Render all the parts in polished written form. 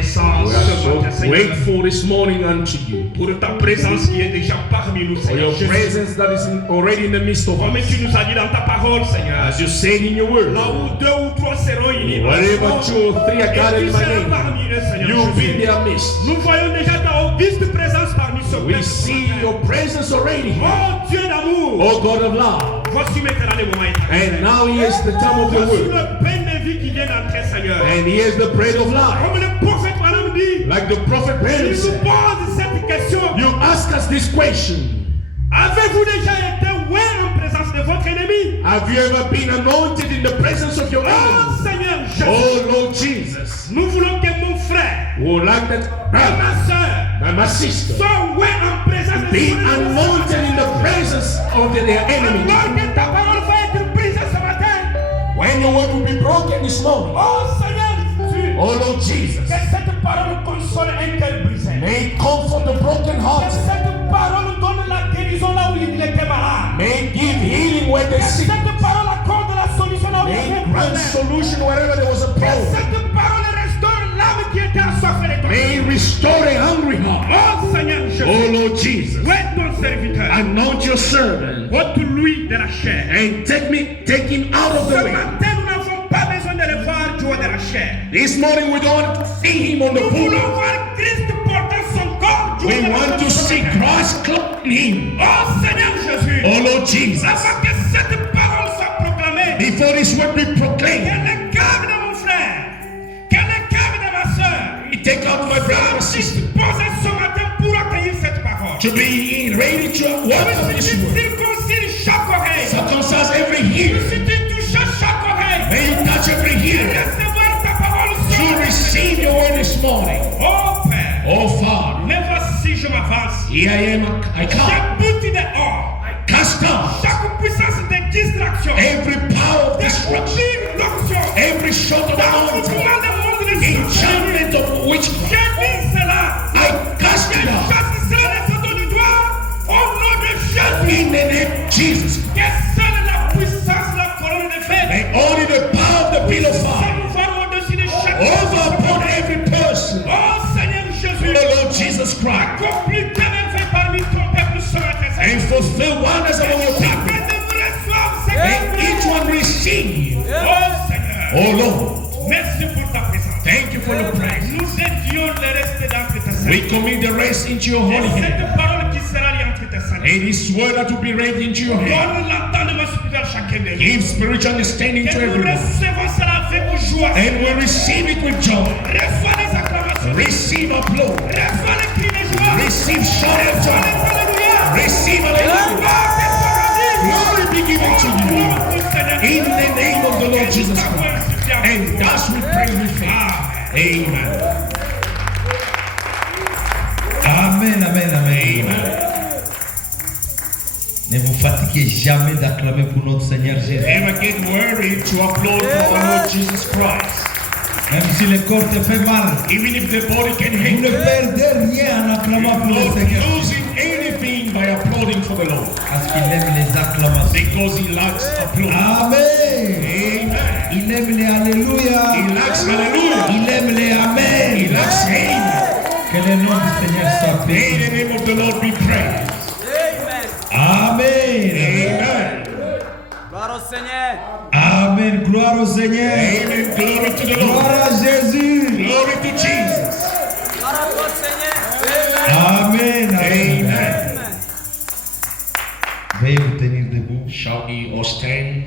reconnaissance We are ce matin, so Seigneur, grateful this morning unto you pour ta présence qui est déjà parmi nous, for Seigneur your Jésus. presence that is already in the midst of Comme us. tu nous as dit dans ta parole, Seigneur, As you said in your word, là où 2 ou 3 seront unis, wherever 2 or 3 are et gathered tu in my seras name, parmi eux, Seigneur you'll be in Jésus. their midst. Nous voyons déjà ta auguste présence parmi ce We peuple. see your presence already here. Oh Dieu d'amour, Oh God of love. voici maintenant les moments And now here's the time of the voici word. le pain de vie qui vient d'entrer, Seigneur. And here's the bread of life. Comme le prophète Branham dit, Like the prophet il Branham nous said, pose cette question. you ask us this question. Avez-vous déjà été en présence de votre ennemi? Have you ever been anointed in the presence of your Oh enemy? Seigneur Jésus, Oh Lord Jesus. nous voulons que mon frère Would like that et brother ma soeur and my sister soient en présence de be son ennemi. anointed in the presence of their enemy. Alors que ta parole va être brisée ce matin. When your word will be broken this morning. Oh Seigneur Jésus, Oh Lord Jesus. que cette parole console un cœur brisé. May it comfort the broken Que hearted. cette parole donne la guérison là où il était malade. May it give healing where Que there's sick. cette parole accorde la solution là où il y May avait it un grant problème. solution wherever there was a Que problem. cette parole restaure l'âme qui était assoiffée de toi. May it restore a hungry heart. Oh Seigneur Jésus, Oh Lord Jesus. où est ton serviteur? Anoint your servant Ôte-lui de la chair. and take him out of Ce the way. matin, nous n'avons pas besoin de le voir jouer de la chair. This morning we don't want to see him on the Nous voulons pulpit. voir Christ porter son corps jouer We de la want to see chair. Christ clothing him. Oh Seigneur Jésus, Oh Lord Jesus. avant que cette parole soit proclamée, Before this word be que proclaimed, le cœur de mon frère, que le cœur de ma soeur, take out my brother and soit sister disposé ce matin pour accueillir cette parole. to be ready to welcome Que this tu word. circoncides chaque oreille. Circumcise every ear. Que tu touches chaque oreille. May you touch every ear Recevoir ta parole ce to matin. receive your word this morning. Oh Père, Oh Father, mais voici je m'avance. here I am. I come. J'aboutis dehors. Cast out Chaque puissance de distraction. every power of destruction, D'option. every shot of the mountain, Mouvement de monde de enchantment of witchcraft. J'ai cela. I cast it out Chasse cela de ce du doigt. Au nom de Jésus. in the name of Jesus. Que seule la puissance de la colonne de fer. May only the power of the pillar of fire S'envole au-dessus de chaque over upon every person. Oh Seigneur Jésus. The Lord Jesus Christ, Accomplis tes merveilles parmi ton peuple ce matin. and fulfill wonders among your people. Chacun de vous reçoive, Seigneur. May each one receive. Oh Seigneur. Oh Lord, Merci pour ta présence. thank you for your praise. Nous édions le reste d'entre tes We saints. commit the rest into your Et holy hand. cette parole qui sera liée entre tes saints. And this word that will be read into your hand. Donne l'entendement spirituel à chacun de nous. Give spiritual understanding Que to nous everyone. recevons cela avec joie. And we receive it with joy. Reçois les acclamations. Receive applause. Reçois les cris de joie. Receive shout of Reçois joy. les alléluia. Receive hallelujah. Glory be given to you. In the name of the Lord Jesus Christ. And thus we pray with faith. Amen. Amen, amen, amen. Ne vous fatiguez jamais d'acclamer pour notre Seigneur Jésus. Never get worried to applaud for the Lord Jesus Christ. Même si le corps te fait mal, Even if the body can vous ne hate, perdez rien en acclamant pour le not Seigneur. losing anything by applauding for the Lord. Parce qu'il aime les acclamations. Because he likes applause. Amen. Amen. Il aime les Alléluia. He likes hallelujah. Il aime les He Amen. likes amen. Que le nom du Seigneur soit May béni. the name of the Lord be praised. Amen. Amen. Gloire au Seigneur. Amen. Gloire au Seigneur. Amen. Glory to the Lord. Gloire à Jésus. Glory to Jesus. Gloire à toi, Seigneur. Amen. Amen. Amen. Veuillez vous tenir debout. Shall we all stand?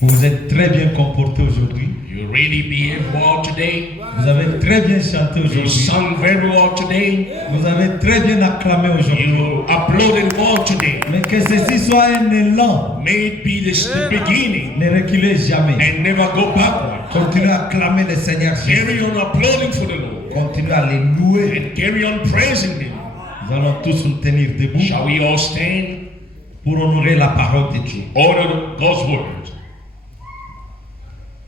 Vous vous êtes très bien comporté aujourd'hui. You really behave well today. Vous avez très bien chanté You aujourd'hui. sung very well today. Vous avez très bien acclamé aujourd'hui. You applauded well today. Mais que ceci soit un élan. May it be the beginning Ne reculez jamais. and never go backward. Continuez à acclamer le Seigneur Jésus. Carry on applauding for the Lord Continuez à les louer. and carry on praising Him. Nous allons tous nous tenir debout Shall we all stand? pour honorer la parole de Dieu. Honor God's word.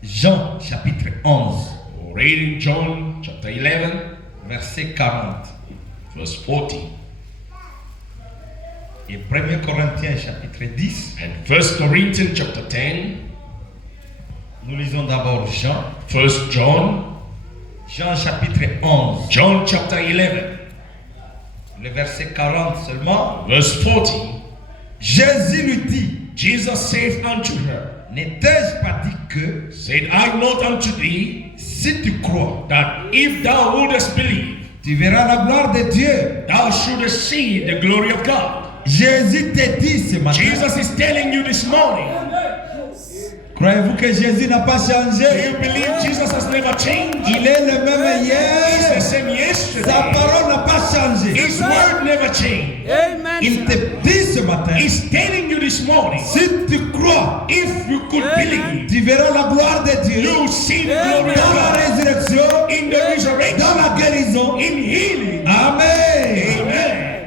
Jean chapitre 11, Reading John chapter 11, verset 40. verse 40. Et 1 Corinthiens chapitre 10, And 1 Corinthians chapter 10, Nous lisons d'abord Jean. 1 John, Jean chapitre 11. John chapter 11, Le verset 40 seulement. verse 40. Jésus lui dit, Jesus saith unto her, n'ai-je pas dit que said I not unto thee, si tu crois, that if thou wouldest believe, tu verras la gloire de Dieu. thou shouldest see the glory of God. Jésus te dit ce matin. Jesus is telling you this morning. Croyez-vous que Jésus n'a pas Do changé? you believe Jesus has never changed? Il est le même He's hier. the same Sa yesterday. parole n'a pas changé. His word never changed. Amen. Il te dit ce matin, He's telling you this morning, si tu crois, if you could believe, tu verras la gloire de Dieu you'll see the glory of dans la God résurrection, in the resurrection, dans la guérison. in healing. Amen. Amen.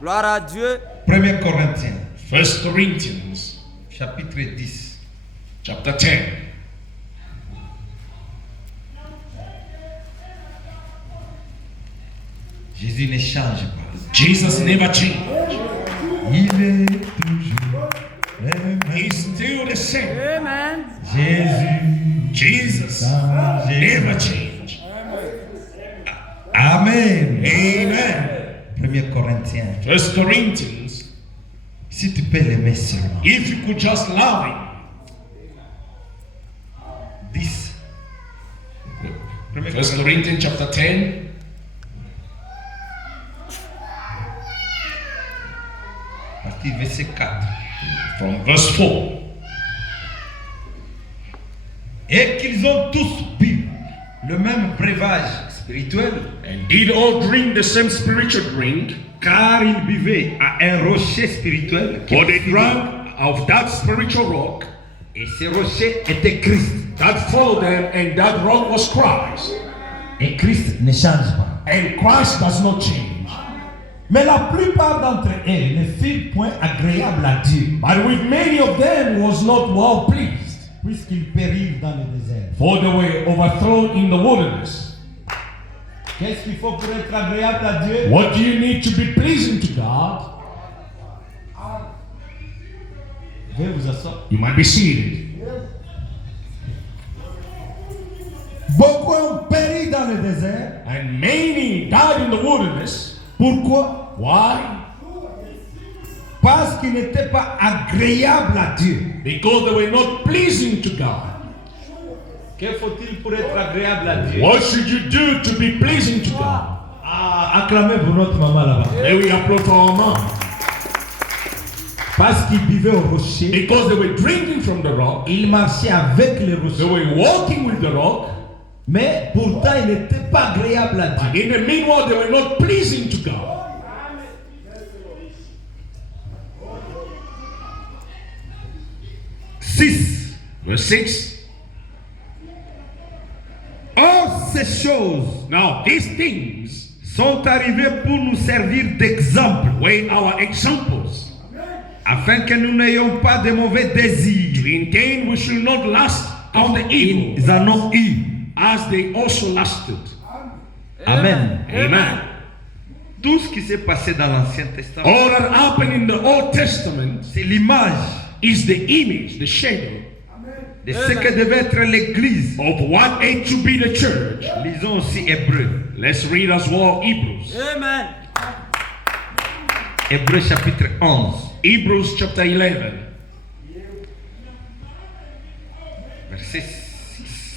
Gloire à Dieu. 1 Corinthiens, 1 Corinthians chapitre 10. chapter 10. Jésus ne change pas. Jesus never changed. Il est toujours le même. He's still the same. Amen. Jésus Jesus change. never changed. Amen. Amen. 1 Corinthiens. 1 Corinthians, Si tu peux l'aimer seulement. if you could just love him. 10. 1 Corinthians chapter 10, Partie verset 4. from verse 4. Et qu'ils ont tous bu le même breuvage spirituel, And did all drink the same spiritual drink, car ils buvaient à un rocher spirituel. for they drank of that spiritual rock Et ce rocher était Christ. that followed them, and that rock was Christ. Et Christ ne change pas. And Christ does not change. Mais la plupart d'entre eux ne furent point agréables à Dieu, But with many of them was not well pleased, puisqu'ils périrent dans le désert. for they were overthrown in the wilderness. Qu'est-ce qu'il faut pour être agréable à Dieu? What do you need to be pleasing to God? Veuillez vous asseoir. You might be seated. Beaucoup ont péri dans le désert. And many died in the wilderness. Pourquoi? Why? Parce qu'ils n'étaient pas agréables à Dieu. Because they were not pleasing to God. Que faut-il pour être agréable à Dieu? What should you do to be pleasing to God? Ah, acclamez pour notre maman là-bas. May we applaud for our mom. Parce qu'ils buvaient au rocher, Because they were drinking from the rock, ils marchaient avec le they rocher. were walking with the rock, Mais pourtant, ils n'étaient pas agréables à Dieu. and in the meanwhile, they were not pleasing to God. 6. Verse 6. Or, ces choses Now, these things sont arrivées pour nous servir d'exemple, were our examples, afin que nous n'ayons pas de mauvais désirs, to intend we should not lust after evil, ils en ont eu. as they also lusted. Amen. Amen. Tout ce qui s'est passé dans l'Ancien Testament, All that happened in the Old Testament c'est l'image is the image, the shadow de ce que devait être l'Église. of what ain't to be the church. Lisons aussi Hébreux. Let's read as well Hebrews. Amen. Hébreux chapitre 11, Hebrews chapter 11, verset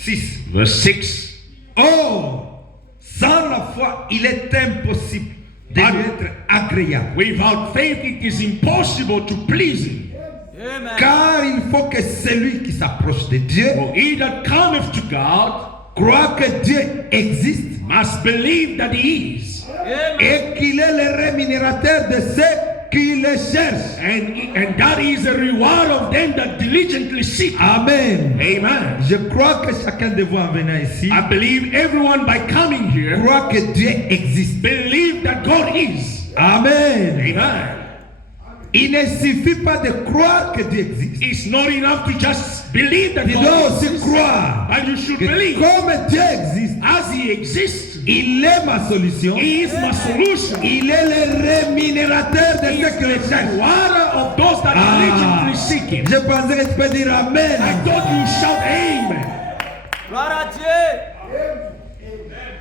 6. verse 6. Or, sans la foi, il est impossible de lui être agréable. Without faith, it is impossible to please him. Amen. Car il faut que celui qui s'approche de Dieu For he that cometh to God croit que Dieu existe must believe that he is, Amen. et qu'il est le rémunérateur de ceux qui le cherchent. and that he is a reward of them that diligently seek. Amen. Amen. Je crois que chacun de vous en venant ici I believe everyone by coming here croit que Dieu existe. believe that God is. Amen. Amen. Il ne suffit pas de croire que Dieu existe. It's not enough to just believe that Tu dois God aussi exists, croire but you should que believe comme Dieu existe, as he He exists. Il est ma solution. He is my solution. Il est le rémunérateur de ceux qui le cherchent. Water of those that diligently seek Him. Je pensais que tu peux dire Amen. I thought you shout Amen. Gloire à Dieu.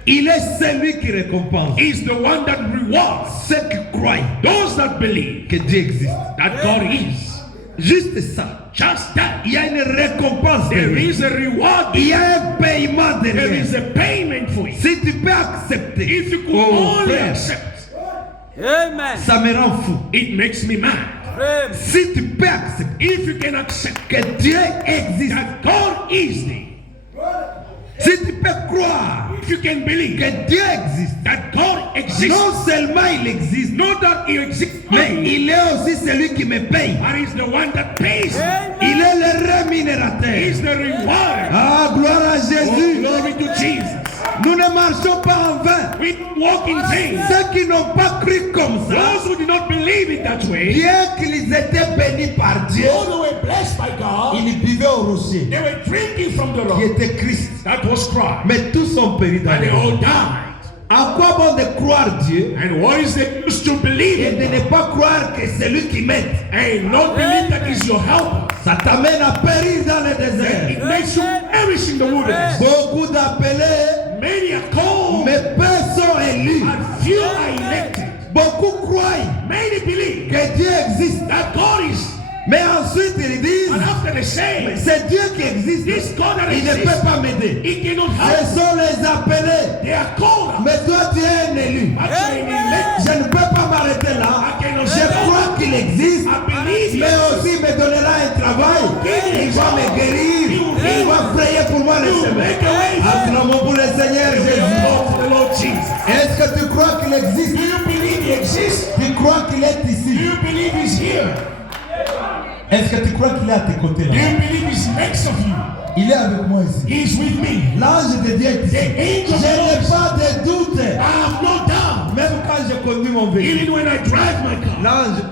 Il est celui qui récompense He's the one that rewards ceux qui croient those that believe que Dieu existe. that God is. Juste ça. Just that. Il y a une récompense There derrière. is a reward. Il y a un paiement There derrière. is a payment for it. Si tu peux accepter, If you could oh, only frère, accept, Amen. ça me rend fou. it makes me mad. Frère. Si tu peux accepter If you can accept que Dieu existe, that God is there, si tu peux croire if you can believe que Dieu existe, that God exists, non seulement il existe, not that He exists, mais il est aussi celui qui me paye. but He's the one that pays. Il est le rémunérateur. He's the rewarder. Ah, gloire à Oh, Jésus. glory to Jesus. Nous ne marchons pas en vain. We don't walk in vain. Ceux qui n'ont pas cru comme ça, Those who did not believe it that way, bien qu'ils étaient bénis par Dieu, although they were blessed by God, ils buvaient au rocher, they were drinking from the qui rock. était Christ. That was Christ. Mais tous ont péri dans And they le all monde. died. À quoi bon de croire Dieu And what is the use to believe et de in ne God pas croire que c'est lui qui m'aide? and not believe that He's your helper? Ça t'amène à périr dans le It désert. makes you perish in the wilderness. Beaucoup d'appelés, Many are called, mais peu sont élus. and few are elected. Beaucoup croient Many believe que Dieu existe. that God is, Mais ensuite ils disent, and after they say, c'est Dieu qui existe. this God that Il ne peut exists, pas m'aider. He cannot Ce help. sont les appelés. They are called, Mais toi tu es un élu. but you are elected. Je ne peux pas m'arrêter là. Je crois qu'il existe. I believe Mais He aussi il me donnera un travail. Il va me guérir. Il va frayer pour moi le chemin. Acclamons pour le Seigneur Jésus. Lord, the Lord Jesus. Est-ce que tu crois qu'il existe? Do you believe He exists? Tu crois qu'il est Do ici? you believe He's here? Est-ce que tu crois qu'il est à tes côtés Do là? you believe He's next of you? Il est avec moi ici. He's with me. L'ange de Dieu est ici. Je n'ai pas de doute. I have no doubt. Même quand je conduis mon véhicule. Even when I drive my car,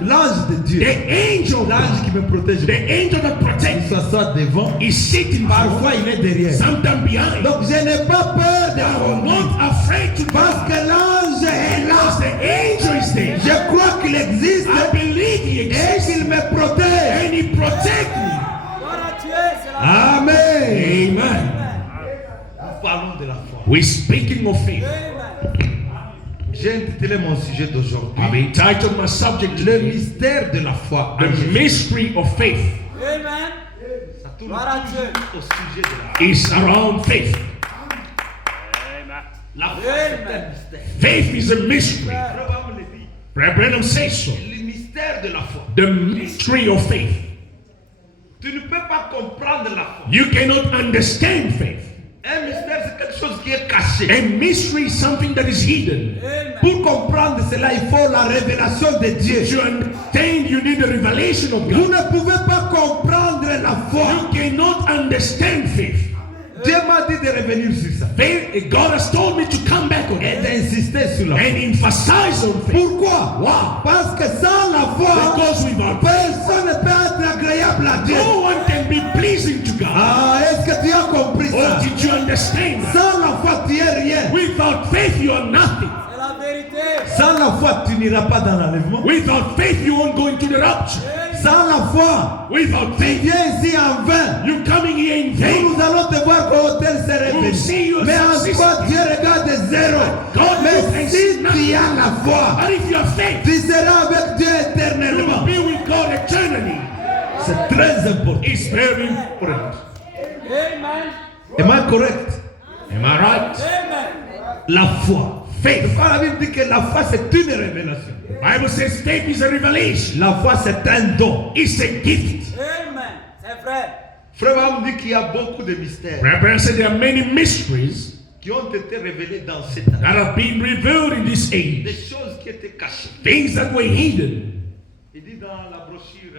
L'ange de Dieu. the angel, L'ange qui me protège. the angel that Il protects s'assoit devant. is sitting Parfois il est derrière. sometimes behind. Donc je n'ai pas peur de I'm conduire. not afraid to Parce drive que l'ange est because là. the angel is there. Je crois qu'il existe. I believe He Et exists qu'il me protège. and He protects me. Gloire à Dieu. C'est la Amen. Amen. Parlons de la foi. We're speaking of faith. Amen. J'ai intitulé mon sujet d'aujourd'hui. I've entitled my subject Le today, mystère de la foi. The Mystery of Faith. Amen. Ça tourne Gloire à Dieu. toujours au sujet de la foi. Is around faith. La foi, c'est un Amen. mystère. Faith is a mystery. Abraham le dit. Brother Branham says so. Le mystère de la foi. The mystery of faith. Tu ne peux pas comprendre la foi. You cannot understand faith. Un mystère, c'est quelque chose qui est caché. A mystery is something that is hidden. Amen. Pour comprendre cela, il faut la révélation de Dieu. To understand, you need the revelation of Vous God. ne pouvez pas comprendre la foi. You cannot understand faith. Dieu m'a dit de revenir sur ça. Faith, God has told me to come back on Et it d'insister sur la foi. and emphasize on faith. Pourquoi? Wow. Parce que sans la foi, Because without faith, personne ne peut être agréable à Dieu. no one can be pleasing to God. Ah, est-ce que tu as compris Oh, ça? did you understand that? Sans la foi, tu es rien. Without faith, you are nothing. C'est la vérité. Sans la foi, tu n'iras pas dans l'enlèvement. Without faith, you won't go into the rapture. Sans la foi, Without tu faith, viens ici en vain. you're coming here in vain. Nous allons te voir qu'au hôtel s'est We'll see you révélé. Mais en success. toi, Dieu regarde zéro. God looks Mais and si sees tu nothing. as la foi, But if you have faith, tu seras avec Dieu you will éternellement. be with God eternally. C'est très important. It's very important. Amen. Am I correct? Am I right? Amen. La foi. Faith. Quand la Bible dit que la foi c'est une révélation. Bible says faith is a revelation. La foi c'est un don. It's a gift. Amen. C'est vrai. Frère Abraham dit qu'il y a beaucoup de mystères Reverend said there are many mysteries qui ont été révélés dans cet âge. that have been revealed in this Des age. choses qui étaient cachées. Things that were hidden. Il dit dans la brochure,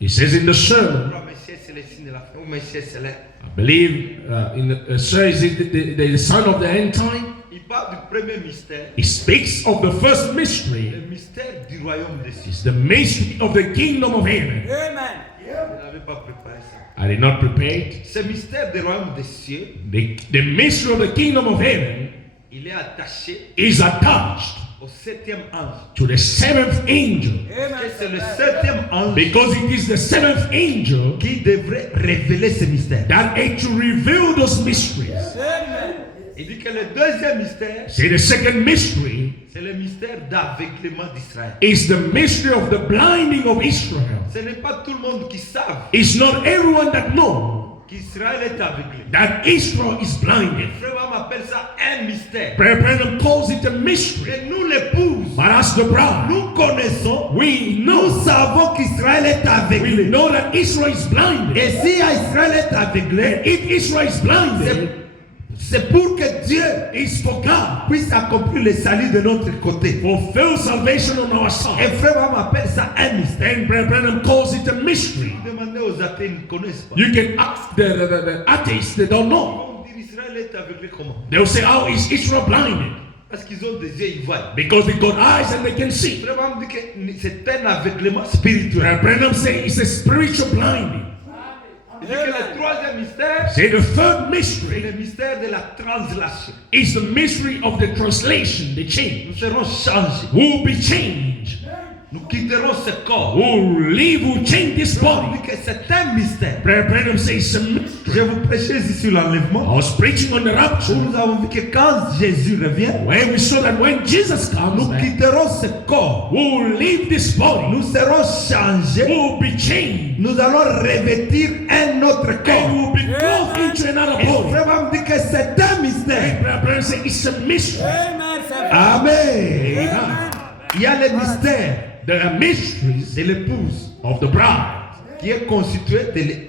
He says in the sermon, Messieurs Célestine de la foi, ou Messieurs Céleste. I believe in the says the son of the end time. Il parle du premier mystère, He speaks of the first mystery. le mystère du royaume des cieux. It's the mystery of the kingdom of heaven. Amen. Je n'avais pas préparé ça. I did not prepare it. Ce mystère du royaume des cieux, The mystery of the kingdom of heaven il est attaché is attached au 7e ange. to the seventh angel. Et c'est le 7e ange Because it is the seventh angel qui devrait révéler ce mystère. that ain't to reveal those mysteries. Amen. Il dit que le deuxième mystère, See, the second mystery c'est le mystère d'aveuglement d'Israël. is the mystery of the blinding of Israel. Ce n'est pas tout le monde qui savent It's not everyone that knows qu'Israël est aveuglé. that Israel is blinded. Frère Branham appelle ça un mystère. Brother Branham calls it a mystery. Et nous, l'épouse, But as the bride, nous connaissons, we Nous know, savons qu'Israël est aveuglé. we know that Israel is blinded. Et si Israël est aveuglé, If Israel is blinded, c'est pour que Dieu it's for God puisse accomplir le salut de notre côté. fulfill salvation on our Et side. frère Branham appelle ça un mystère. And Brother Branham calls it a mystery. demandez aux athées, ils ne connaissent pas. You can ask the atheists, they don't know. Ils vont dire Israël est aveuglé comment? They'll say, how is Israel blinded? Parce qu'ils ont des yeux, ils voient. Because they got eyes and they can see. Frère Branham dit que c'est un aveuglement spirituel. Brother Branham say it's a spiritual blinding. Il dit que le troisième mystère, Say the third c'est mystery le mystère de la translation. is the mystery of the translation, the change. Nous serons changés. We'll be changed. Nous quitterons ce corps. We'll leave, we'll change this Il body. dit que c'est un mystère. Brother Branham says it's a mystery. Je vous prêchais ici sur l'enlèvement. I was preaching on the rapture. Nous avons vu que quand Jésus revient, Where we saw that when Jesus comes nous back, quitterons ce corps. we'll leave this body. Nous serons changés. We'll be changed. Nous allons revêtir un autre And corps. we'll be clothed into another Et body. frère Branham dit que c'est un mystère. Brother Branham says it's a mystery. Amen, c'est vrai. Amen. Amen. Il y a le mystère There are mysteries de l'épouse of the bride qui est constitué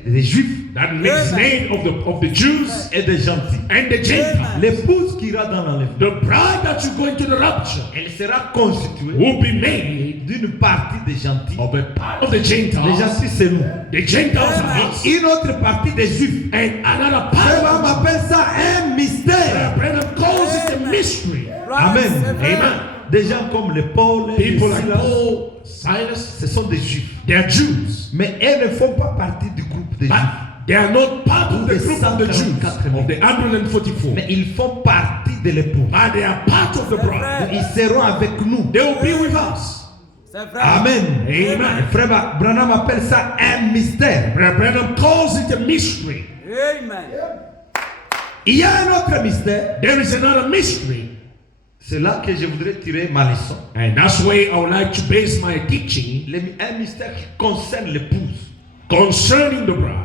des juifs that makes made of the Jews et des gentils. and the Gentiles. L'épouse qui ira dans l'enlèvement, The bride that you go into the rapture elle sera constituée will be made d'une partie des gentils. of a part of the Les Gentiles. gentils, c'est nous. The Gentiles are us. Une autre partie des juifs. And another Frère part. Branham appelle ça un mystère. Brother calls it a mystery. Amen. C'est vrai. Amen. Des gens comme les Paul et les People like Silas, Paul, Silas, ce sont des juifs. they are Jews. Mais elles ne font pas partie du groupe des But juifs. they are not part of the group of the Jews, 144. of the 144. Mais ils font partie de l'épouse. But they are part of the bride. Ils seront avec nous. They will be with us. C'est vrai. Amen. Amen. Frère Branham appelle ça un mystère. Brother Branham calls it a mystery. Amen. Il y a un autre mystère. There is another mystery. C'est là que je voudrais tirer ma leçon. And that's where I would like to base my teaching Un mystère qui concerne l'épouse. concerning the bride.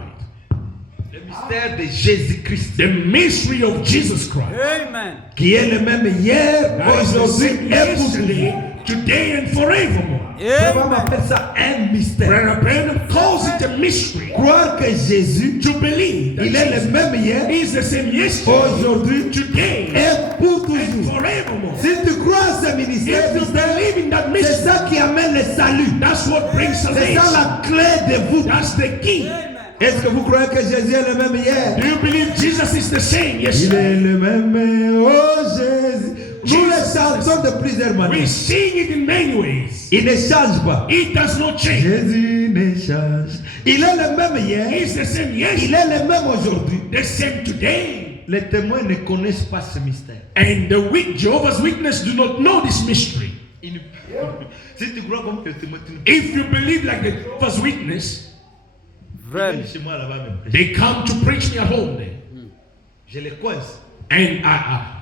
Le mystère de Jésus-Christ. The mystery of Jesus Christ. Amen. Qui est le même hier, That is the aujourd'hui same et pour yesterday, toujours. today and forevermore. Frère Branham Amen. appelle ça un mystère. Brother Branham calls it a mystery. Croire que Jésus, To believe that il est le Jesus même hier, is the same yesterday, aujourd'hui today, et pour and toujours. forevermore. Si tu crois à ce ministère, If you believe in that c'est mystery, ça qui amène le salut. that's what brings C'est salvation. ça la clé de vous. That's the key. Est-ce que vous croyez que Jésus est le même hier? Do you believe Jesus is the same Il yesterday? est le même. Oh Jésus. Nous le chantons de plusieurs We manières. sing it in many ways. Il ne change pas. It does not change. Jésus ne change. Il est le même hier. He's the same Il yesterday, est le même aujourd'hui. the same today. Les témoins ne connaissent pas ce mystère. And Jehovah's Witnesses do not know this mystery. Ils ne- Si tu crois comme que le témoin, tu ne If you believe like the Jehovah's Witness, Vraiment. viens chez moi là-bas même. they come to preach me at home there. Je les coince And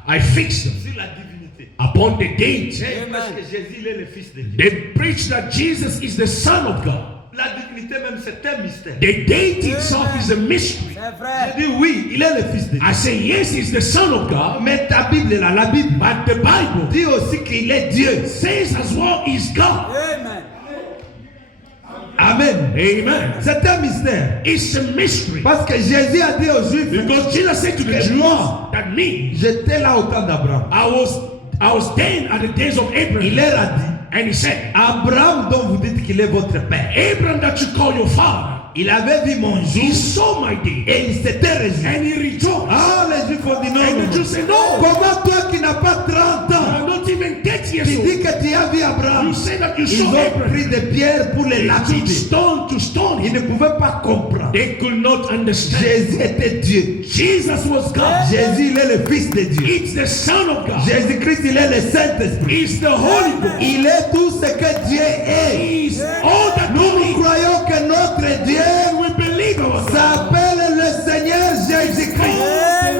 I fix them sur la divinité. upon the date. Ils prêchent que Jésus il est le Fils de Dieu. They preach that Jesus is the Son of God. La divinité même c'est un mystère. The date itself is a mystery. C'est vrai. Je dis oui, il est le Fils de Dieu. I say yes, he's the Son of God, Mais ta Bible là, la Bible but the Bible dit aussi qu'il est Dieu. says as well he's God. Amen. Amen. Amen. C'est un mystère. It's a mystery. Parce que Jésus a dit aux Juifs, Because Jesus said to the que Jews moi, that me, j'étais là au temps d'Abraham. I was then at the days of Il Abraham. leur a dit, And he said, Abraham dont vous dites qu'il est votre père, Abraham that you call your father, il avait vu mon he jour saw my day et il s'était réjoui. and he rejoiced. Ah, les Juifs ont dit non. And the Jews say, no, Comment toi qui n'as pas 30 you ans, are not even 30 tu years dis old. que tu as vu Abraham? You say that you Ils saw ont Abraham. pris des pierres pour les They took lapider. stone to stone Ils him. ne pouvaient pas comprendre. They could not understand. Jésus était Dieu. Jesus was God. Jésus, il est le Fils de Dieu. It's the Son of God. Jésus-Christ, il est le Saint-Esprit. It's the Holy Ghost. Il est tout ce que Dieu est. He's all that Nous we croyons que notre Dieu we believe our God. s'appelle le Seigneur Jésus-Christ.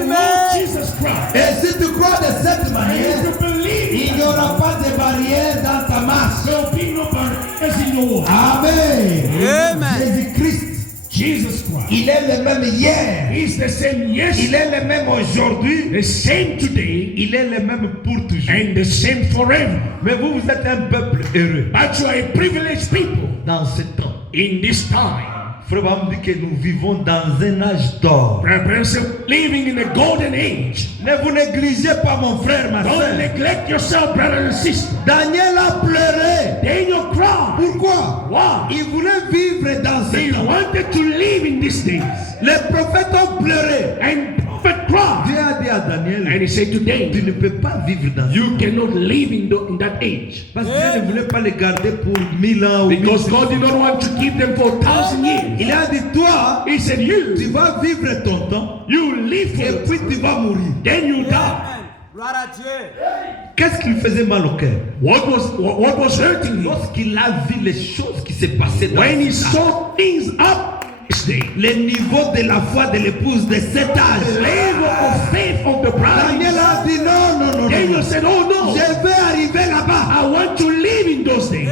Lord Jesus Christ. Et si tu crois de cette If manière, you believe il n'y aura pas de barrière dans ta marche. there'll be no barriers in your walk. Amen. Amen. Jésus-Christ, Jesus Christ. il est le même hier. He's the same Il yesterday, est le même aujourd'hui. the same today, Il est le même pour toujours. and the same forever. Mais vous, vous êtes un peuple heureux. But you are a privileged people Dans ce temps, in this time. Frère Bam dit que nous vivons dans un âge d'or. Brother said, living in a golden age. Ne vous négligez pas, mon frère, ma Don't soeur. neglect yourself, brother and sister. Daniel a pleuré. Daniel cried. Pourquoi? Why? Il voulait vivre dans ce He temps. wanted to live in these days. Les prophètes ont pleuré. And prophet cried. Dieu a dit à Daniel, And he said to tu Daniel, ne peux pas vivre dans ce you temps. cannot live in that age. Parce que Dieu ne voulait pas les garder pour 1000 ans ou Because 1000 ans. God did not want to keep them for 1,000 years. Il a dit, toi, He said, tu you vas vivre ton temps live for et it. puis tu vas mourir. Then you die. Amen. Gloire à Dieu. Qu'est-ce qui lui faisait mal au cœur? What was hurting him? Lorsqu'il a vu les choses qui se passaient dans When he ce temps. saw things up this day. Le niveau de la foi de l'épouse de cet The âge. level of faith of the Daniel bride. a dit, non, non, non, non. Daniel said, oh no, Je vais arriver là-bas. I want to live in those days.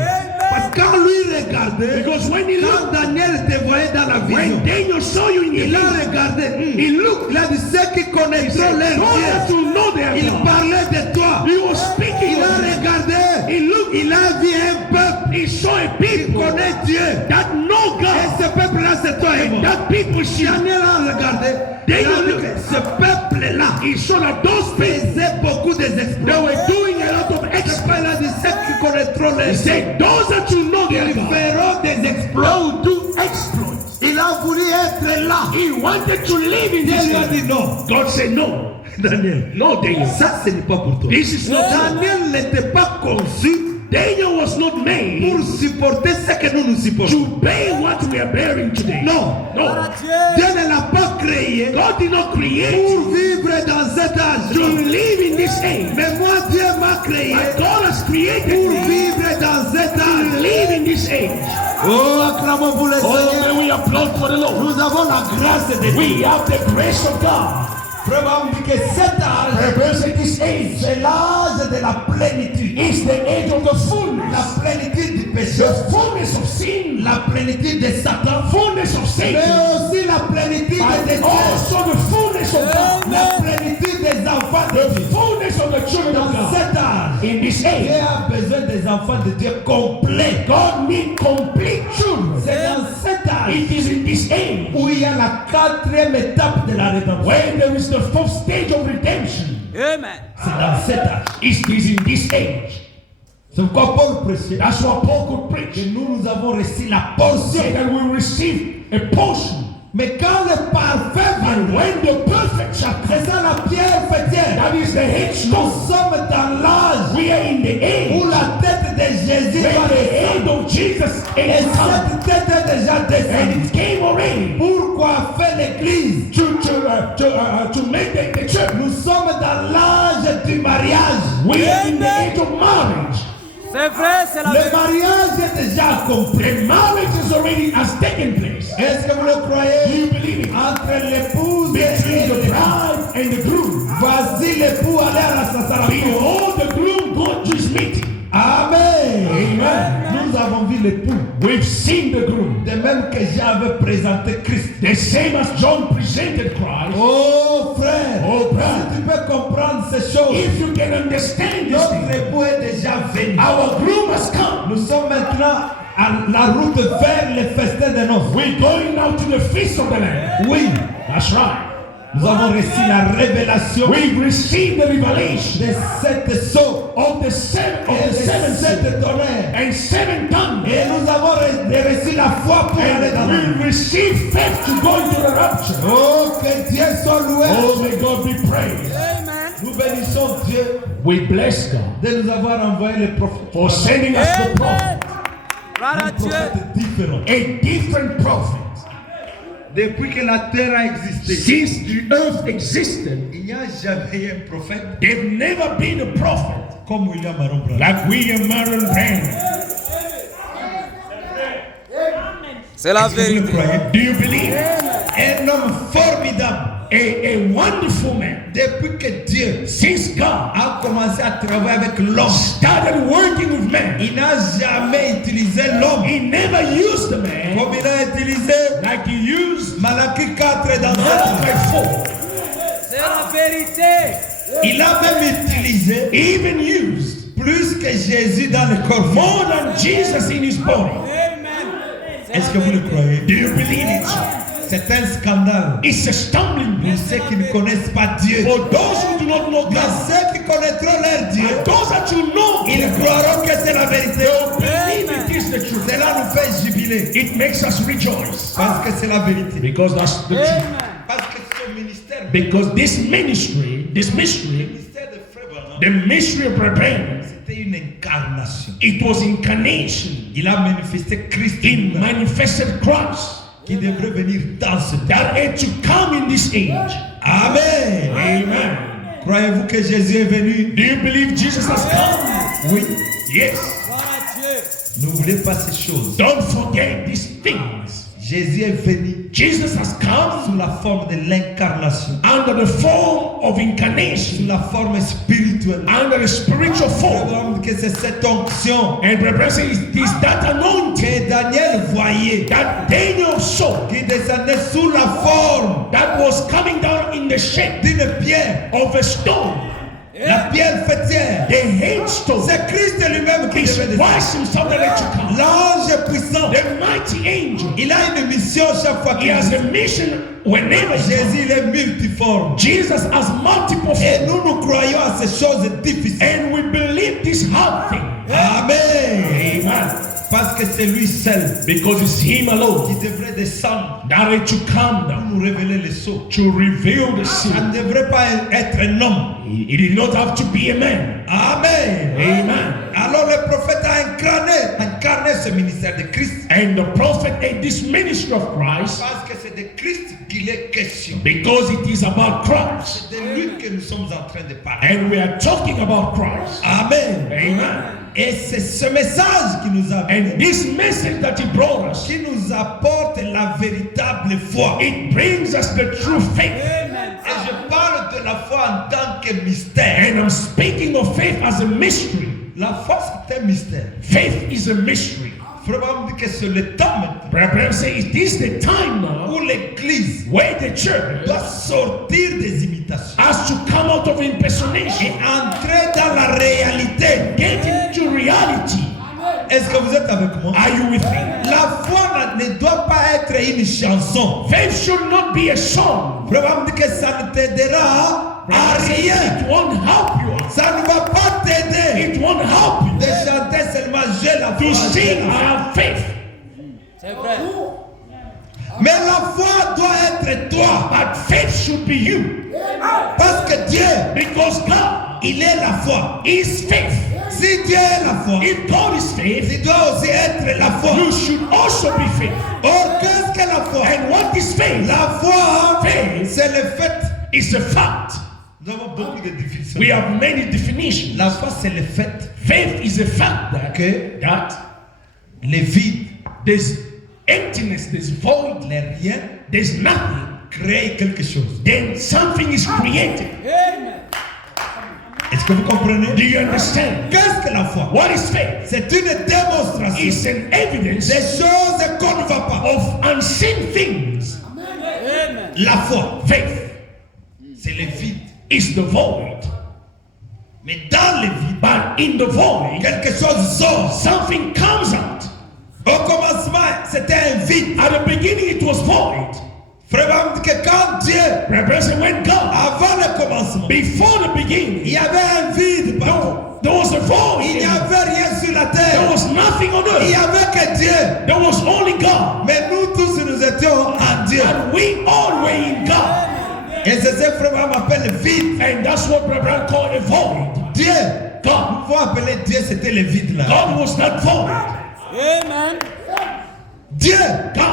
Parce que quand lui regardait, Because when he quand looked, Daniel te voyait dans la when vision, Daniel saw you in the il a vision, regardé, he looked, il a dit, ceux qui connaîtront leur those that Dieu, to know their il God. parlait de toi. He was speaking Il a of it. regardé, He looked, il a vu un peuple he saw a qui people connaît Dieu. that know Et God. ce peuple-là, c'est toi et moi. That people see. Daniel a regardé, il a vu que ce peuple-là He saw that those people, faisait beaucoup des they exploits. were doing a lot of Ce exploits. peuple-là dit, ceux qui connaîtront leur He Dieu, said, those that you know their ils God, feront des they exploits. will do exploits. Il a voulu être là. He wanted to live in Dieu this lui a world. dit non. God said, no, Daniel, no, Daniel. ça ce n'est pas pour toi. This is not Daniel n'était pas conçu Daniel was not made pour supporter ce que nous supportons. to bear what we are bearing today. Non. Gloire No. à Dieu. Dieu ne l'a pas créé God did not create pour vivre dans cet âge. to live in this age. Mais moi, Dieu m'a créé But God has created pour me vivre dans cet to âge. live in this age. Oh, acclamons pour le Oh, Seigneur. may we applaud for the Lord. Nous avons la grâce de Dieu. We have the grace of God. Vraiment, on dit que cet âge, Represent this age c'est l'âge de la plénitude. is the age of the La fullness. plénitude du péché, The fullness of sin. la plénitude de Satan, Fullness of mais Satan. aussi la plénitude But des dieux, also the fullness of God. la plénitude des enfants de The Dieu. fullness of the children of Dans God. cet âge, In this age, Dieu a besoin des enfants de Dieu complets. God needs complete children. C'est dans cet âge It is in this age où il y a la quatrième étape de la rédemption. when there is the fourth stage of redemption. Amen. C'est dans cet âge. It is in this age. C'est pourquoi Paul prêchait That's why Paul could que preach. nous avons reçu la portion. Say that we receive a portion. Mais quand le parfait And viendra, when the perfect shall come, c'est ça la pierre fêtière. that is the Nous headstone. sommes dans l'âge We are in the age où la tête de Jésus when va the descendre. head of Jesus Et is come. cette tête est déjà And descendue. it came already Pourquoi faire l'église? to make the church. Nous sommes dans l'âge du mariage. We are in the age of marriage. C'est vrai, c'est la Le vérité. mariage est déjà accompli. The marriage is already has taken place. Est-ce que vous le Do croyez? you believe it? Entre l'épouse et Between the l'époux. bride and the groom. Voici l'époux aller à la sacerdoce. Behold, the groom go to his meeting. Amen. Amen. Nous avons vu l'époux. We've seen the groom. De même que j'avais présenté Christ. The same as John presented Christ. Oh frère, Oh, frère. si tu peux comprendre ces choses, If you can understand this notre thing, époux est déjà venu. our groom has come. Nous sommes maintenant à la route vers le festin de noces. We're going now to the feast of the Lamb. Oui, That's right. nous avons reçu la révélation We've received the revelation de sept sceaux of the seven et de seven sept tonnerres. and seven tongues. Et nous avons reçu la foi pour aller dans And le we receive faith to go into the rapture. Oh, que Dieu soit loué. Oh, may God be praised. Amen. Nous bénissons Dieu We bless God de nous avoir envoyé les prophètes. for sending us the prophet, Gloire à Un Dieu. prophète différent. a different prophet. Depuis que la terre a existé, Since the earth existed, il n'y a jamais eu un prophète there's never been a prophet comme William Aaron Branham. like William Marion Branham. C'est la Est-ce que vous le vérité. croyez? Do you believe? Un homme formidable. A wonderful man. Depuis que Dieu Since God a commencé à travailler avec l'homme, started working with man, il n'a jamais utilisé l'homme he never used the man comme il a utilisé like he used Malachie 4 dans Malachi 4. C'est la vérité. Il a même utilisé Even used plus que Jésus dans le corps. more than Jesus in his body. Amen. Est-ce que vous le croyez? Do you believe it? C'est un scandale It's a stumbling pour block. ceux qui ne connaissent pas Dieu. For those who do not know Mais God, ceux qui connaîtront leur Dieu, and those that you know, ils croiront que c'est la vérité. believe it is the truth. Cela nous fait jubiler It makes us rejoice parce que c'est la vérité. because that's the truth. Amen. Parce que ce ministère, Because this mystery, le ministère de Frère Branham, the mystery of Abraham, c'était une incarnation. it was incarnation. Il a manifesté Christ It manifested Christ qui devrait venir dans ce temps. that had to come in this age. Amen. Amen. Croyez-vous que Jésus est venu? Do you believe Jesus has come? Oui. Yes. Gloire à Dieu. N'oubliez pas ces choses. Don't forget these things. Jésus est venu Jesus has come sous la forme de l'incarnation, under the form of sous incarnation, la forme spirituelle. under a spiritual form. Vraiment que c'est cette onction And Reverend says, it is that anointing que Daniel voyait, that Daniel saw qui descendait sous la forme that was coming down in the shape d'une pierre, of a stone, la pierre fêtière. the headstone. C'est Christ lui-même qui It's devait descendre. Christ himself that had to come. L'ange puissant, The mighty angel. il a une mission chaque fois He qu'il has a vient. mission whenever he Jésus il est multiforme. Jesus has multiple Et forms. nous croyons à ces choses difficiles. And we believe this hard thing. Amen. Amen. Parce que c'est lui seul Because it's him alone qui devrait descendre that had to come pour down nous révéler les sceaux. to reveal the Ça sin. ne devrait pas être un homme. He did not have to be a man. Amen. Amen. Alors le prophète a incarné ce ministère de Christ. And the prophet ate this ministry of Christ Parce que c'est de Christ qu'il est question. because it is about Christ. C'est de lui que nous sommes en train de parler. And we are talking about Christ. Amen. Amen. Et c'est ce message qui nous a And this message that he brought us, qui nous apporte la véritable foi. it brings us the true faith. Amen. Et je parle de la foi en tant que mystère. And I'm speaking of faith as a mystery. La foi c'est un mystère. Faith is a mystery. Frère Branham dit que c'est le temps maintenant Abraham says, it is the time now où l'Église where the church doit sortir des imitations has to come out of et impersonation, entrer dans la réalité. get into reality. Est-ce que vous êtes avec moi? Are you with me? La foi ne doit pas être une chanson. Faith should not be a song. Frère Branham dit que ça ne t'aidera à rien. It won't help you. Ça ne va pas t'aider It won't help you de chanter seulement j'ai la foi. to j'ai sing, la I foi. have faith. C'est vrai. Mais la foi doit être toi. But faith should be you. Parce que Dieu, Because God il est la foi. is faith. Si Dieu est la foi, If God is faith, il doit aussi être la foi. you should also be faith. Or, qu'est-ce que la foi? And what is faith? La foi, Faith c'est le fait. is a fact. Nous avons beaucoup de définitions. We have many definitions. La foi, c'est le fait Faith is a fact that, que that le vide, there's emptiness, there's void, le rien, there's nothing. crée quelque chose. Then something is created. Amen. Est-ce que vous comprenez? Do you understand? Qu'est-ce que la foi? What is faith? C'est une démonstration It's an evidence des choses qu'on ne voit pas. of unseen things. Amen. La foi, Faith c'est le vide. is the void. Mais dans le vide, But in the void, quelque chose sort. something comes out. Au commencement, c'était un vide. At the beginning, it was void. Frère Branham dit que quand Dieu, Represent when God, avant le commencement, before the il beginning, y avait un vide partout. there was a void. Il n'y avait rien sur la There terre. was nothing on Il n'y earth. avait que Dieu. There was only God. Mais nous tous, nous étions en Dieu. And we all were in God. Et c'est ce frère m'appelle vide. And that's what Brother called a void. Dieu. God. Il faut appeler Dieu, c'était le vide là. God was not void. Amen. Dieu. God.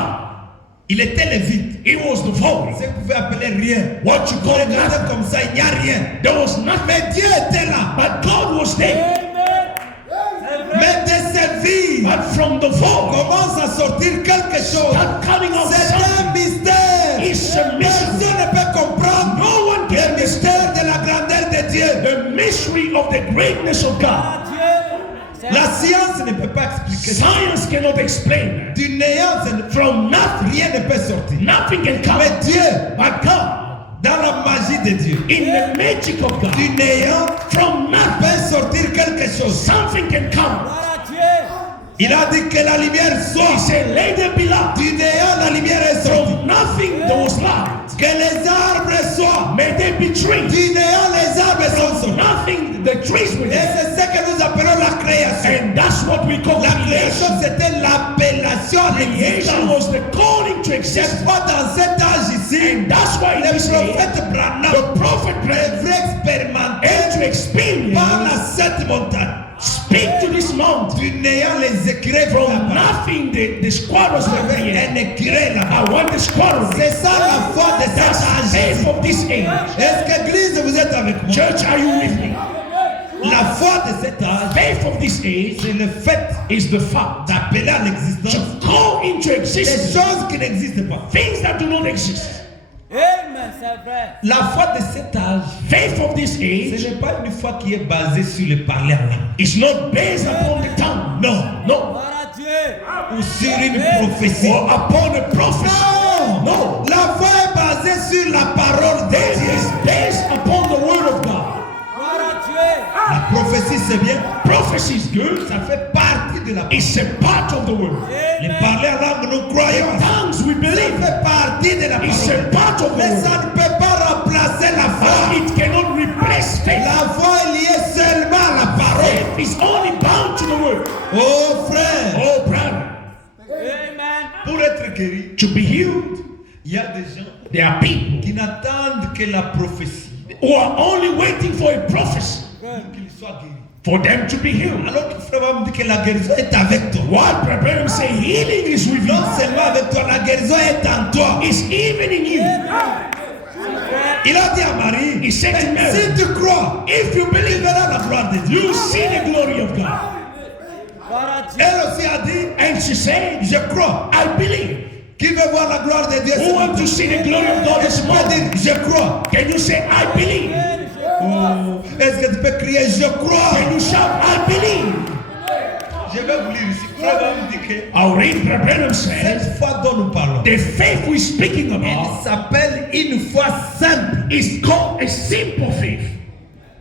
Il était le vide. It was the void. C'est que vous pouvez appeler rien. What you call Regardez nothing. comme ça, il n'y a rien. There was nothing. Mais Dieu était là. But God was there. Amen. C'est vrai. Mais de ce vide, But from the void, commence à sortir quelque chose. start coming out C'est un something. mystère. It's a mystery. Personne ne peut comprendre No one can le mystère de la grandeur de Dieu. the mystery of the greatness of God. Adieu. C'est La science ne peut pas expliquer ça. Science cannot explain that. Du néant, From nothing, rien ne peut sortir. nothing can come. Mais Dieu, But God, dans la magie de Dieu, in the magic of God, du néant from nothing, peut sortir quelque chose. something can come. Gloire à Dieu. Il a dit que la lumière He soit. said, let there be light. Du néant, la lumière est sortie. From nothing, there was light. Que les arbres soient. May there be trees. Du néant, les arbres sont sortis. Nothing, the trees were Et there. c'est ce que nous appelons la création. And that's what we call La création, creation. c'était l'appellation à Creation l'existence. was the calling to C'est existence. pas dans cet âge ici, And that's why le we say, prophète Branham, the prophet le Branham, vrai and to expérimenté, experience, parle à cette montagne. speak to this mountain. Du néant, les écureuils vont From là-bas. nothing, the squatters were Avec there. un écureuil là-bas. I want the squatters. C'est ça la foi de cet That's âge faith ici. of this age. Est-ce qu'Église, vous êtes avec moi? Church, are you with me? La foi de cet âge, Faith of this age c'est le fait is the fact d'appeler à l'existence to call into des existence choses qui n'existent pas. things that do not exist. Amen. C'est vrai. La foi de cet âge, Faith of this ce age n'est pas une foi qui est basée sur le parler en langue. is not based upon the tongue. No, no. Gloire à Dieu. Ou sur une prophétie. Or upon a prophecy. Non, No. la foi est basée sur la parole de It Dieu. is based upon the word of God. Gloire à Dieu. La prophétie, c'est bien. Prophecy is good. Ça fait partie de la parole. It's a part of the word. Le Amen. parler en langue, nous croyons. Tongues we Ça believe. fait partie de la It's parole. a part of the Mais word. ça ne peut pas remplacer la But foi. it cannot replace faith. La foi est liée seulement à la parole. Faith is only bound to the word. Oh frère, Oh, brother. Amen. pour être guéri, To be healed, il y a des gens there are people qui n'attendent que la prophétie who are only waiting for a prophecy pour qu'ils soient guéris. for them to be healed. Alors que frère va me dire que la guérison est avec toi. What prepare him say healing is with you. Non seulement avec toi, la guérison est en toi. It's even in you. Il a dit à Marie, He said to mais Mary, si tu crois, if you tu believe, verras la gloire de Dieu. you see the glory of God. Gloire à Dieu. Elle aussi a dit, And she said, je crois. I believe. Qui veut voir la gloire de Dieu? Who want to see the glory of God this Tu peux morning? dire, je crois. Can you say, I believe? Oh, est-ce que tu peux crier, je crois? Can you shout, I believe? Je vais vous lire ici. Frère va me dire que I'll read Branham says, cette foi dont nous parlons, the faith we're speaking elle about s'appelle une foi simple. is called a simple faith.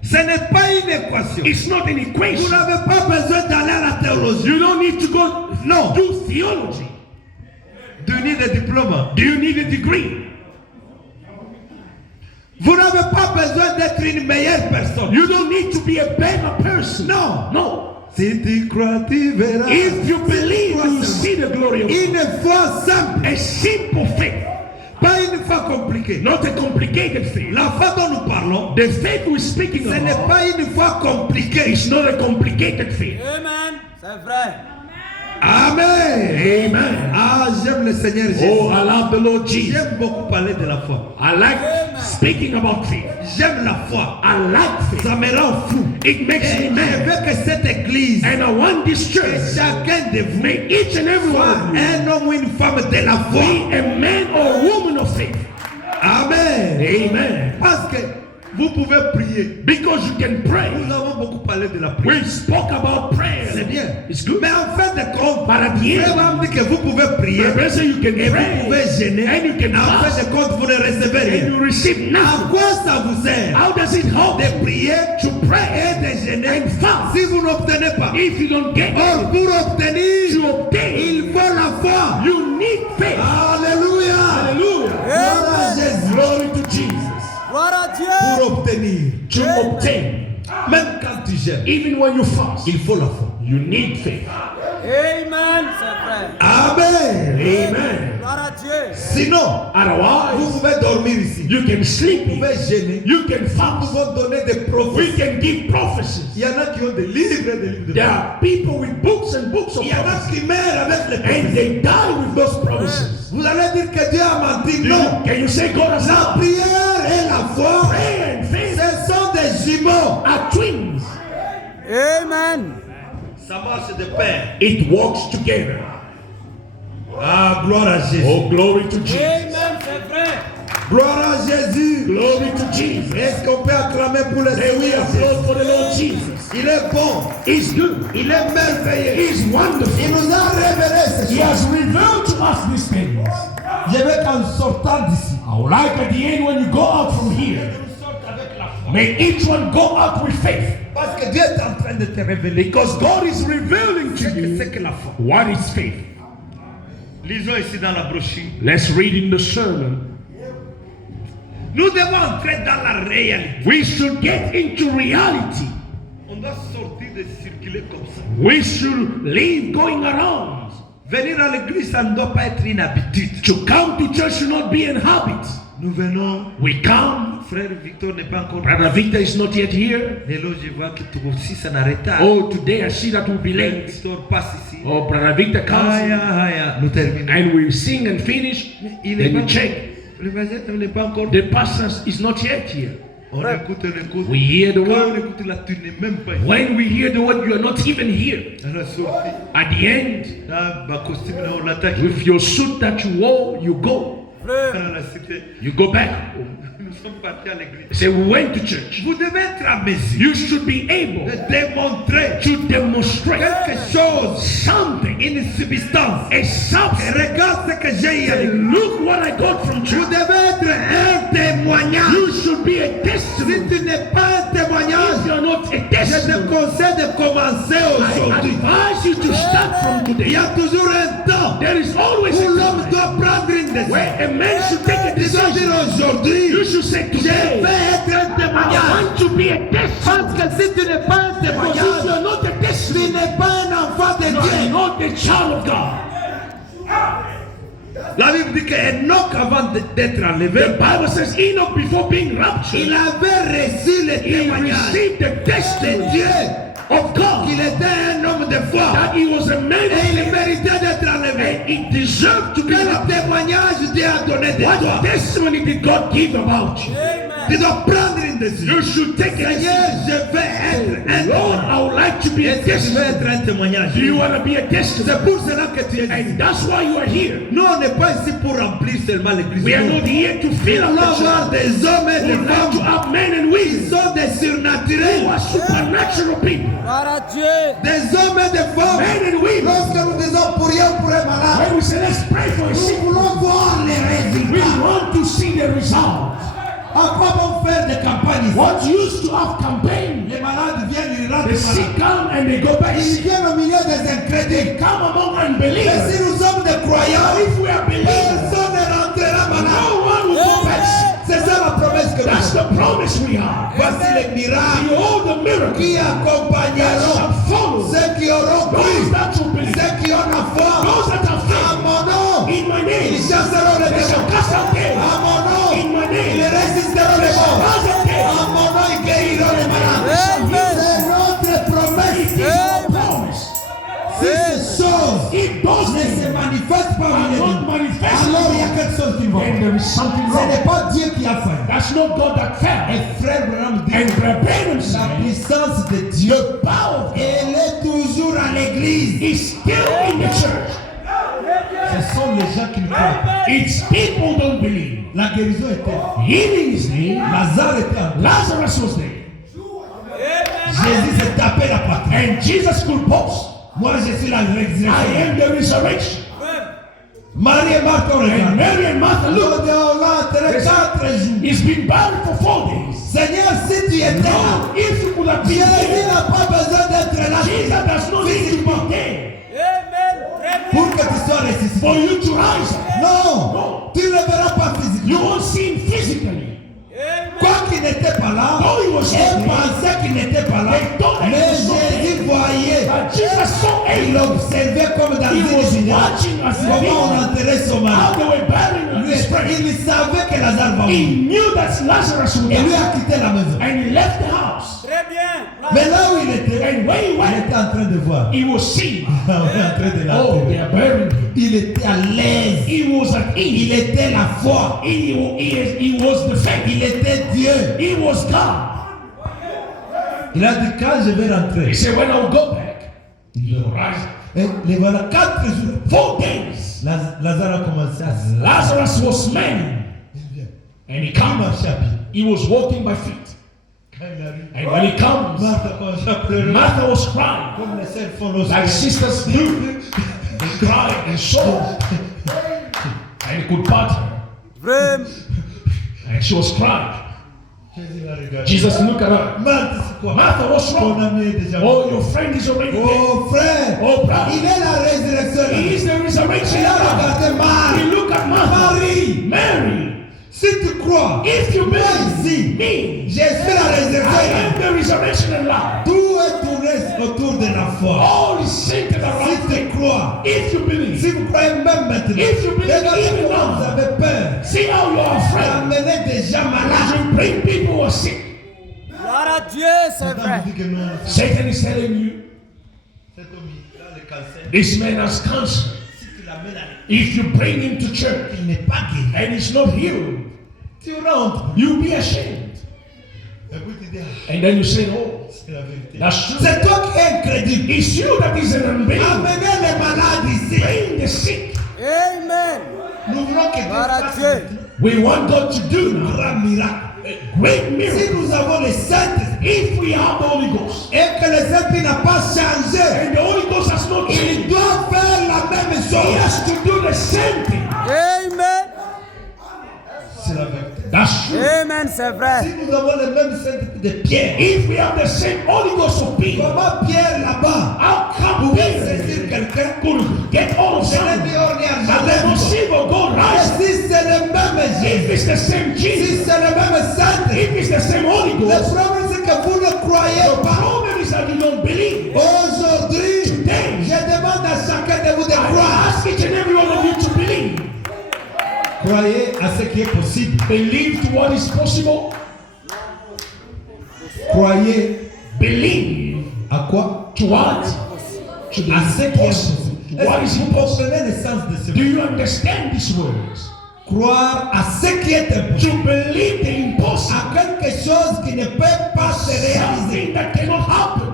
Ce n'est pas une équation. It's not an Vous equation. n'avez pas besoin d'aller à la théologie. You don't need to go Non. do theology. Tu need a diplôme. Do you need a degree? Vous n'avez pas besoin d'être une meilleure personne. You don't need to be a better person. Non. No. Si tu crois, tu verras. If you believe, you will see the glory of God. Une foi simple, A simple faith, pas une foi compliquée. not a complicated faith. La foi dont nous parlons, The faith we're speaking ce n'est about pas une foi compliquée. is not a complicated faith. Amen. C'est vrai. Amen. Amen. Ah, j'aime le Seigneur Jésus. Oh, I love the Lord Jesus. J'aime beaucoup parler de la foi. I like speaking about faith. J'aime la foi. I like faith. Ça me rend fou. It makes Et me je mad. veux que cette église, And I want this que church, chacun de vous, may each and every soit one of you un homme ou une femme de la foi. be a man or a woman of faith. Amen. Amen. Parce que vous pouvez prier. Because you can pray. Nous avons beaucoup parlé de la prière. We spoke about prayer. C'est bien. It's good. Mais en fin de compte, But at the Frère end, va me dire que vous pouvez prier. the person you can Et vous pray pouvez gêner. and you can En fin fast de compte, vous ne recevez and rien. you receive À nothing. quoi ça vous sert How does it help de prier, to pray et de gêner and fast si vous n'obtenez pas? if you don't get Or it? pour obtenir, To obtain, il faut la foi. you need faith. Alléluia. Hallelujah. Gloire à Jésus. Glory to Jesus. Gloire à Dieu. Pour obtenir, To obtain, même quand tu gênes, even when you fast, il faut la foi. you need faith. Amen. C'est vrai. Amen. Amen. Gloire à Dieu. Sinon, vous Otherwise, pouvez dormir ici. you can sleep. Vous pouvez gêner. You can Nous fast. pouvons donner des We prophéties. can give prophecies. Il y en a qui ont des livres et des livres de There prophéties. are people with books and books of Il y en a prophecy. qui meurent avec les And prophéties. they die with those promises. Vous allez dire que Dieu a menti. Non. Can you say God has La lied? prière et la foi, Prayer and faith ce sont des jumeaux. are twins. Amen. Ça marche de pair. It works together. Ah, gloire à Jésus. Oh, glory to Jesus. Amen, c'est vrai. Gloire à Jésus. Glory to Jesus. Est-ce qu'on peut acclamer pour le May we Seigneur? applaud for the Lord Jesus. Il est bon. He's good. Il est merveilleux. He's wonderful. Il nous a révélé ces He choses. has revealed to us these things. Je veux qu'en sortant d'ici, I would like at the end when you go out from here, may each one go out with faith. parce que Dieu est en train de te révéler. Because God is revealing to C'est you que la foi. what is faith. Lisons ici dans la brochure. Let's read in the sermon. Nous devons entrer dans la réalité. We should get into reality. On doit sortir de circuler comme ça. We should leave going around. Venir à l'église, ça ne doit pas être une habitude. To come to church should not be an habit. Nous venons. We come. Frère Victor n'est pas encore. Brother Victor is not yet here. Hello, je vois que toi aussi ça n'arrête pas. Oh, today I see that we'll be Frère late. Victor passe ici. Oh, Brother Victor comes Aya, aya. Nous terminons. and we sing and finish. Il n'est Then we pas. check. Le pasteur n'est pas encore. The pastor is not yet here. On écoute, on écoute. We hear the Quand on word. écoute là, tu n'es même pas. When we hear the word, you are not even here. À la sortie, At the end, là, ma costume là, on l'attaque. with your suit that you wore, you go. À la cité. You go back. Nous sommes partis à l'église. Say, we went to church. Vous devez être à mesure You should be able de démontrer to demonstrate quelque chose, something, une substance. a Et substance. regarde ce que j'ai Say, ici. look what I got from Vous church. devez être un témoignage. You should be a Si testimony. tu n'es pas un témoignage, If you are not a je te testimony, conseille de commencer I aujourd'hui. advise you to start from Il y today. a toujours un temps There is always où a l'homme time doit prendre une décision. where a man should take a Tu dois dire decision. aujourd'hui, You should say je today, vais être un I témoignage. want to be a testimony. Parce que si tu n'es pas un Because if you témoignage, are not a tu testimony, n'es pas un enfant de you are Dieu. not a child of God. La Bible dit qu'Enoch, avant d'être enlevé, The Bible says Enoch, before being raptured, il avait reçu le he témoignage received the de testimony Dieu of God qu'il était un homme de foi that he was a man et il of faith, méritait d'être enlevé. and he deserved to be Quel raptured. témoignage Dieu a donné de What toi? testimony did God give about you? Tu dois prendre une décision. You should take a Seigneur, decision. je vais être un Lord, témoignage. I would like to be a Est-ce que tu veux testimony. être un témoignage? Do you want to be a testimony? C'est pour cela que tu es ici. And that's why you are here. Nous, on n'est pas ici pour remplir seulement l'église. We are Nous not here to fill up voulons the church. avoir des hommes et We des would like to femmes have men and qui women sont des who surnaturels. are supernatural people. Gloire à Dieu. Des hommes et des femmes. Men and women. Lorsque nous disons prions pour un malade, When we say let's pray for a sick, nous voulons voir les we résultats. want to see the results. À quoi bon faire des campagnes ici? What used to have campaign, Les malades viennent, ils rentrent the malades. sick come and they go back Ils sick. viennent au milieu des incrédules. Come among Mais unbelievers. si nous sommes des croyants, If we are believers, personne ne rentrera malade. no one will go back sick. C'est ça la promesse que nous That's avons. the promise we have. Voici les miracles Behold the miracle qui accompagneront shall follow ceux qui auront those cru, that will believe. ceux qui ont la foi. Those that have À faith mon nom, in my name, ils chasseront les they shall démons. cast out À demons. mon nom, In my ils name, résisteront les morts. cast out À demons. mon nom, ils guériront les malades. Amen. C'est notre promesse. It is our promise. Si ces choses If those ne se things manifestent pas, are not manifested, alors il y a quelque chose qui va. then there is something Ce wrong. n'est pas Dieu qui a fait. That's not God that fell. Et frère Branham dit, And Branham la said, puissance de Dieu, power elle est toujours à l'église. is still in the church. Ce sont les gens qui ne croient pas. It's people don't believe. La guérison était. Healing is there. Lazare était en Lazarus was there. Jésus s'est tapé la poitrine. And Jesus could boast, Moi, je suis la I résurrection. am the resurrection. Marie et Marthe ont And regardé. Mary and Martha looked. On l'a enterré 4 jours. He's been buried for 4 days. Seigneur, si tu étais là, Now, if you could have been Jésus there, n'a pas besoin d'être là Jesus does not need to be there Amen. Très pour bien. que tu sois ressuscité. for you to rise. Non, tu ne le verras pas physiquement. You won't see him physically. Quoi qu'il n'était pas là, Though he was elle sleeping, pensait qu'il n'était pas là. they thought that he Mais was not Jésus voyait. But Jesus saw Il Abraham. observait comme dans He une was vision. watching as he Comment on did. enterrait son How mari. they were burying Lui, his friend. il savait que Lazare va mourir. He knew that Lazarus would Et lui die. a quitté la maison. And he left the house. Très bien. Mais là où il était, And when he il went, était en train de voir. he was seeing. On est en train de Oh, they l'enterrer. are burying him. Il était à l'aise. He was at Il ease. était la foi. He was the faith. Il était Dieu. He was God. Il a dit quand je vais He rentrer. said, when I'll go back, he will rise. Et les voilà 4 jours. 4 days. Lazare a commencé à se Lazarus was smelling. And he Il came. marchait à pied. He was walking by feet. Quand il arrive, And when he comes, Martha commence à pleurer. Martha was crying. Comme les sœurs font lorsque Like sisters do. They cried and sobbed. And he could part her. Vraiment. And she was crying. Jésus l'a regardé. Jesus looked at her. Martha, c'est quoi? Martha, what's Ton wrong? ami est déjà Oh, your friend is already dead. Oh frère, Oh, brother. il est la résurrection. He is the resurrection. Il a regardé He Marie. looked at Martha. Marie, Mary, si tu crois, if you moi believe ici, me, je suis la I résurrection. am the resurrection and life. Tout est tourné autour de la foi. All is centered around Si faith. tu crois, If you believe, si vous croyez même maintenant, If you believe regardez even comment now. vous avez peur. see how you are afraid. Amener des gens malades. You bring people who are sick. Gloire à Dieu, c'est vrai. Satan dit que non, Satan is telling you, cet homme, il a le cancer. this man has cancer. Si tu l'amènes à l'église, If you bring him to church il n'est pas guéri. and he's not healed, Tu rentres. you'll be ashamed. Et puis tu dis, ah, And then you say, oh, c'est la vérité. that's true. C'est toi qui es incrédule. It's you that is an unbeliever. Amenez les malades ici. Bring the sick. Amen. Nous voulons que Dieu Gloire à fasse Dieu. We want God to do un now grand miracle. a great Si miracle. nous avons le Saint-Esprit If we have the Holy Ghost et que le Saint-Esprit n'a pas changé, and the Holy Ghost has not il changed, doit faire la même He chose. has to do the same thing. Amen. C'est la vérité. That's true. Amen, c'est vrai. Si nous avons le même Saint-Esprit de Pierre, If we have the same Holy Ghost of Peter, comment Pierre là-bas how come pouvait Peter saisir quelqu'un could get all of Je l'ai something dit, on est and à then receive a God rise? Et si c'est le même If Jésus, it's the same si Jesus, c'est le même Saint-Esprit, if it's the same Holy le Ghost, problème c'est que vous ne croyez the pas. problem is that you don't believe. Aujourd'hui, Today, je demande à chacun de vous de I croire. ask each and every one of you to believe. Croyez à ce qui est possible. Believe to what is possible. Croyez Believe à quoi? to what? To the À ce qui est impossible. possible. What Est-ce is que vous impossible? comprenez le sens de ce Do mot? you understand these words? Croire à ce qui est impossible. To believe the impossible. À quelque chose qui ne peut pas se réaliser. Something that cannot happen.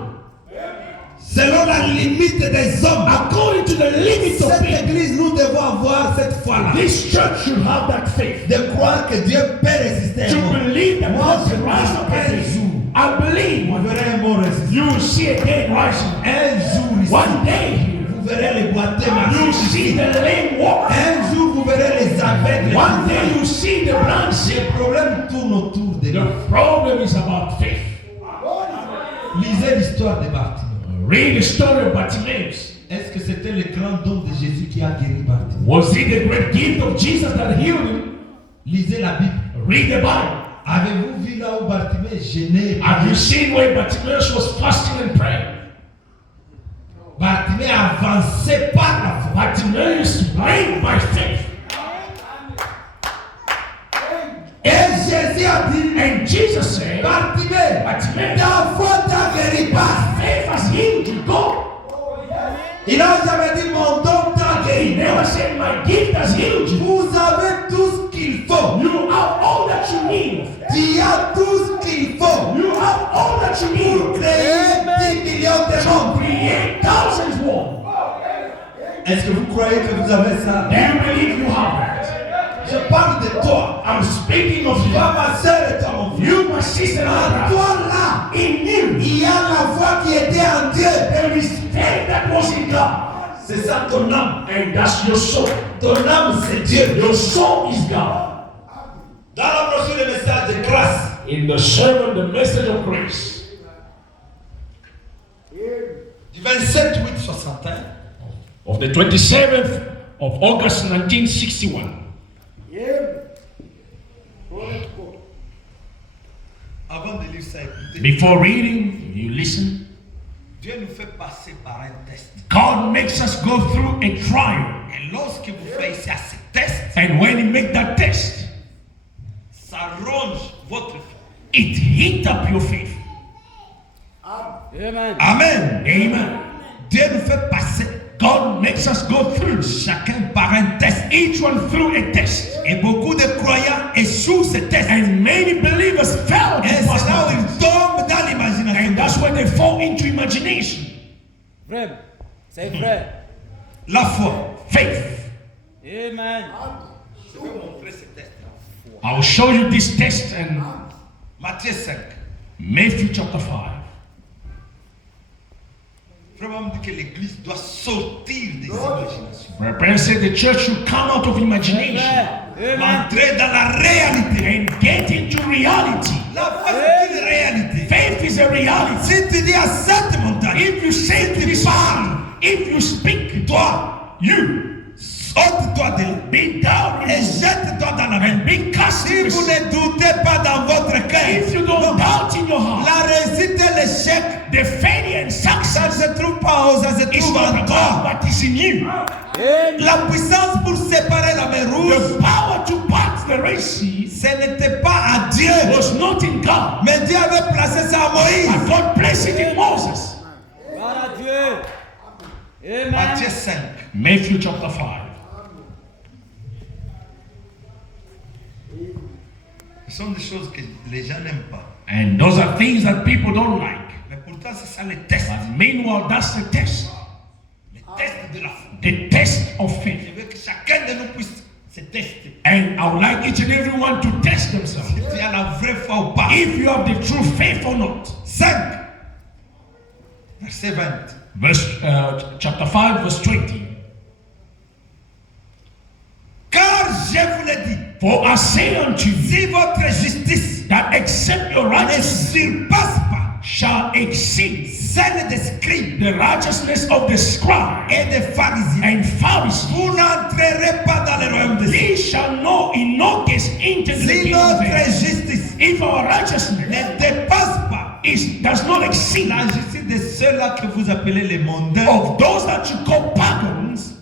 Selon la limite des hommes. According to the limits of Cette people. église, nous devons avoir cette foi-là. This church should have that faith. De croire que Dieu peut résister à To moi. believe that Moi, God je can rise up crois un again. jour. I believe Vous verrez un bon résister. you will see a dead rising. Un jour ici. One day Vous verrez les boiteux you will marcher see ici. the lame walk. Un jour, vous verrez les aveugles. One day you will see the blind see. Le problème tourne autour de nous. The problem is about faith. Lisez l'histoire de Bartimée. Read the story of Bartimaeus. Est-ce que c'était le grand don de Jésus qui a guéri Bartimée? Was it the great gift of Jesus that healed him? Lisez la Bible. Read the Bible. Avez-vous vu là où Bartimée gênait? Have you seen where Bartimaeus was fasting and praying? Bartimée avançait par la foi. Bartimaeus prayed by faith. Et Jésus a dit, And Jesus said, Bartimée, Bartimaeus, ta foi t'a guéri pas. faith has healed you. Go. Il n'a jamais dit, mon don t'a He guéri. never said, my gift has healed you. Vous avez tout ce qu'il faut. You have all that you need. Tu as tout ce qu'il faut You have all that you pour need créer 10 millions de to mondes. create thousands more. Est-ce que vous croyez que vous avez ça? Do you believe you have that? Je parle de toi. I'm speaking of you. Toi, ma soeur et toi, mon frère. You, my sister, À and brother. toi là, In you, il y a la foi qui était en Dieu. there is faith that was in God. C'est ça ton âme. And that's your soul. Ton âme, c'est Dieu. Your soul is God. Dans la brochure, le message de grâce, In the sermon, the message of grace, du 27/8/61, of the 27th of August 1961, Avant de lire ça, écoutez. Before reading, you listen. Dieu nous fait passer par un test. God makes us go through a trial. Et lorsque vous faites ici à ce test, And when you make that test, ça ronge votre foi. it heats up your faith. Amen. Amen. Amen. Dieu nous fait passer God makes us go through, chacun par un test. each one through a test. Et beaucoup de croyants échouent ce test. And many believers fail to Et pass c'est là où that ils test. tombent dans l'imagination. And that's when they fall into imagination. Frère, c'est vrai. La foi. Faith. Amen. Je vais montrer ce test. I'll show you this test in Matthieu 5. Matthew chapter 5. Vraiment dit que l'église doit sortir des imaginations. Brother said the church should come out of imagination Amen. Entrer dans la réalité. and get into reality. La foi c'est une réalité. Faith is a reality. Si tu dis à cette montagne, If you say to this mountain, if you speak, toi, you ôte-toi de là. be down Et jette-toi dans la mer. and be cast Si in the vous sea. ne doutez pas dans votre cœur, If you don't doubt in your heart, la réussite et l'échec, the failure and ça ne success se trouve pas en haut, ça se is trouve not en about toi. what is in you. Amen. La puissance pour séparer la mer rouge, The power to part the Red Sea ce n'était pas à Dieu. was not in God, Mais Dieu avait placé ça à Moïse. but God placed it in Moses. Gloire à Dieu. Amen. Matthieu 5. Matthew chapter 5. Ce sont des choses que les gens n'aiment pas. And those are things that people don't like. Mais pourtant, c'est ça le test. But meanwhile, that's the test. Le test de la foi. The test of Je faith. veux que chacun de nous puisse se tester. And I would like each and everyone to test themselves. Si tu as la vraie foi ou pas. If you have the true faith or not. 5. Verset 20. Chapter 5, verse 20. Car je vous l'ai dit, For I say unto you si votre justice that except your ne righteousness surpasse pas shall exceed celle des scribes the righteousness of the scribe et des pharisiens, and Pharisees, vous n'entrerez pas dans le royaume des cieux. ye shall know in no case enter the Si kingdom of notre heaven. justice If our righteousness ne dépasse pas does not exceed la justice de ceux-là que vous appelez les mondains, of those that you call pagans,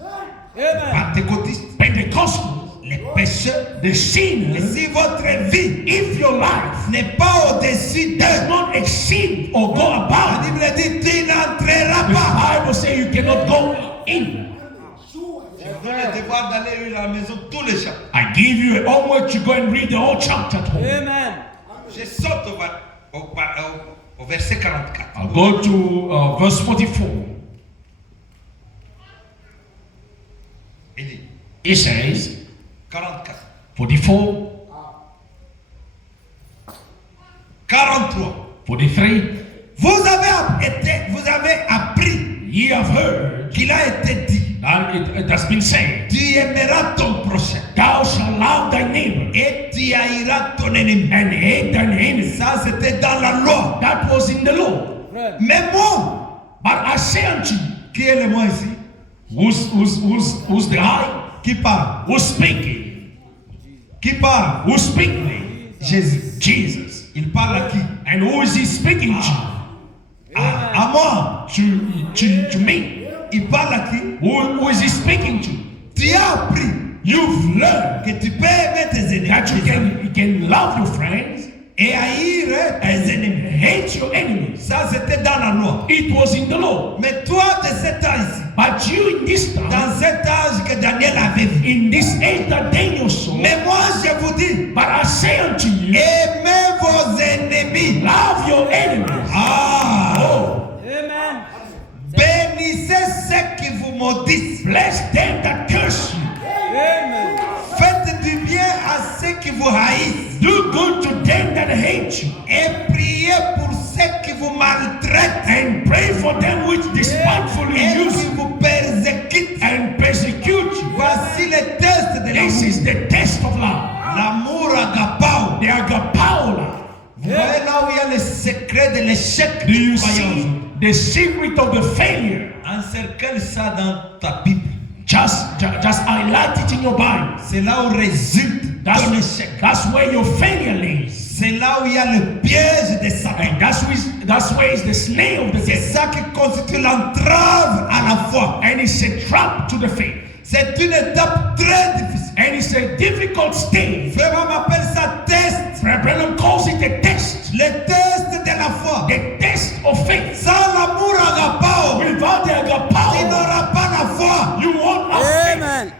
Amen. pentecôtistes, Pentecostals, les pécheurs, the et sinners, si votre vie if your life n'est pas au-dessus does d'eux, not exceed or go la above, Bible dit tu n'entreras the pas. Bible says you cannot go in. Je vous donne le devoir d'aller lire à la maison tous les chapitres. I give you a homework to go and read the whole chapter at home. Amen. Je saute au verset 44. I'll go to verse 44. Il dit It says, 44, 44, 43. 43, Vous avez appris ye have heard qu'il a été dit, that it has been said, tu aimeras ton prochain thou shalt love thy neighbor et tu haïras ton ennemi. and hate thine enemy. Ça c'était dans la loi. That was in the law. Frère. Mais moi, But I say unto you, qui est le moi ici? who's the I? Qui parle? Who's speaking? Qui parle? Who's speaking? Jésus. Jesus. Il parle à qui? And who is he speaking to? À moi. To me. Il parle à qui? Who is he speaking to? Tu as appris You've learned que tu peux aimer tes ennemis that you can love your friends et haïr tes ennemis. hate your enemies. Ça c'était dans la loi. It was in the law. Mais toi de cet âge ici, But you in this time, dans cet âge que Daniel avait vu, in this age that Daniel saw, mais moi je vous dis, but I say unto you, aimez vos ennemis. love your enemies. Ah! Oh, Amen. Bénissez ceux qui vous maudissent. bless them that curse you. Amen. Faites du bien à ceux qui vous haïssent. Do good to them that hate you. Et priez pour ceux qui vous maltraitent And pray for them which despitefully et use qui you vous persécutent. and persecute you. Voici le test de This l'amour. is the test of love. L'amour agapao. The agapaola. Vous voyez là où il y a le secret de l'échec Do you du see croyant. the secret of the failure? Encercle ça dans ta Bible. Just highlight it in your Bible. C'est là où résulte ton échec. That's where your failure lays. C'est là où il y a le piège de Satan. And that's where is the snare of the C'est devil. ça qui constitue l'entrave à la foi. And it's a trap to the faith. C'est une étape très difficile. And it's a difficult stage. Vraiment, on appelle ça test. Brother Branham calls it a test. Le test de la foi. The test of faith. Sans l'amour agapao, Without the tu agape, n'auras pas la foi. you won't have faith. Amen.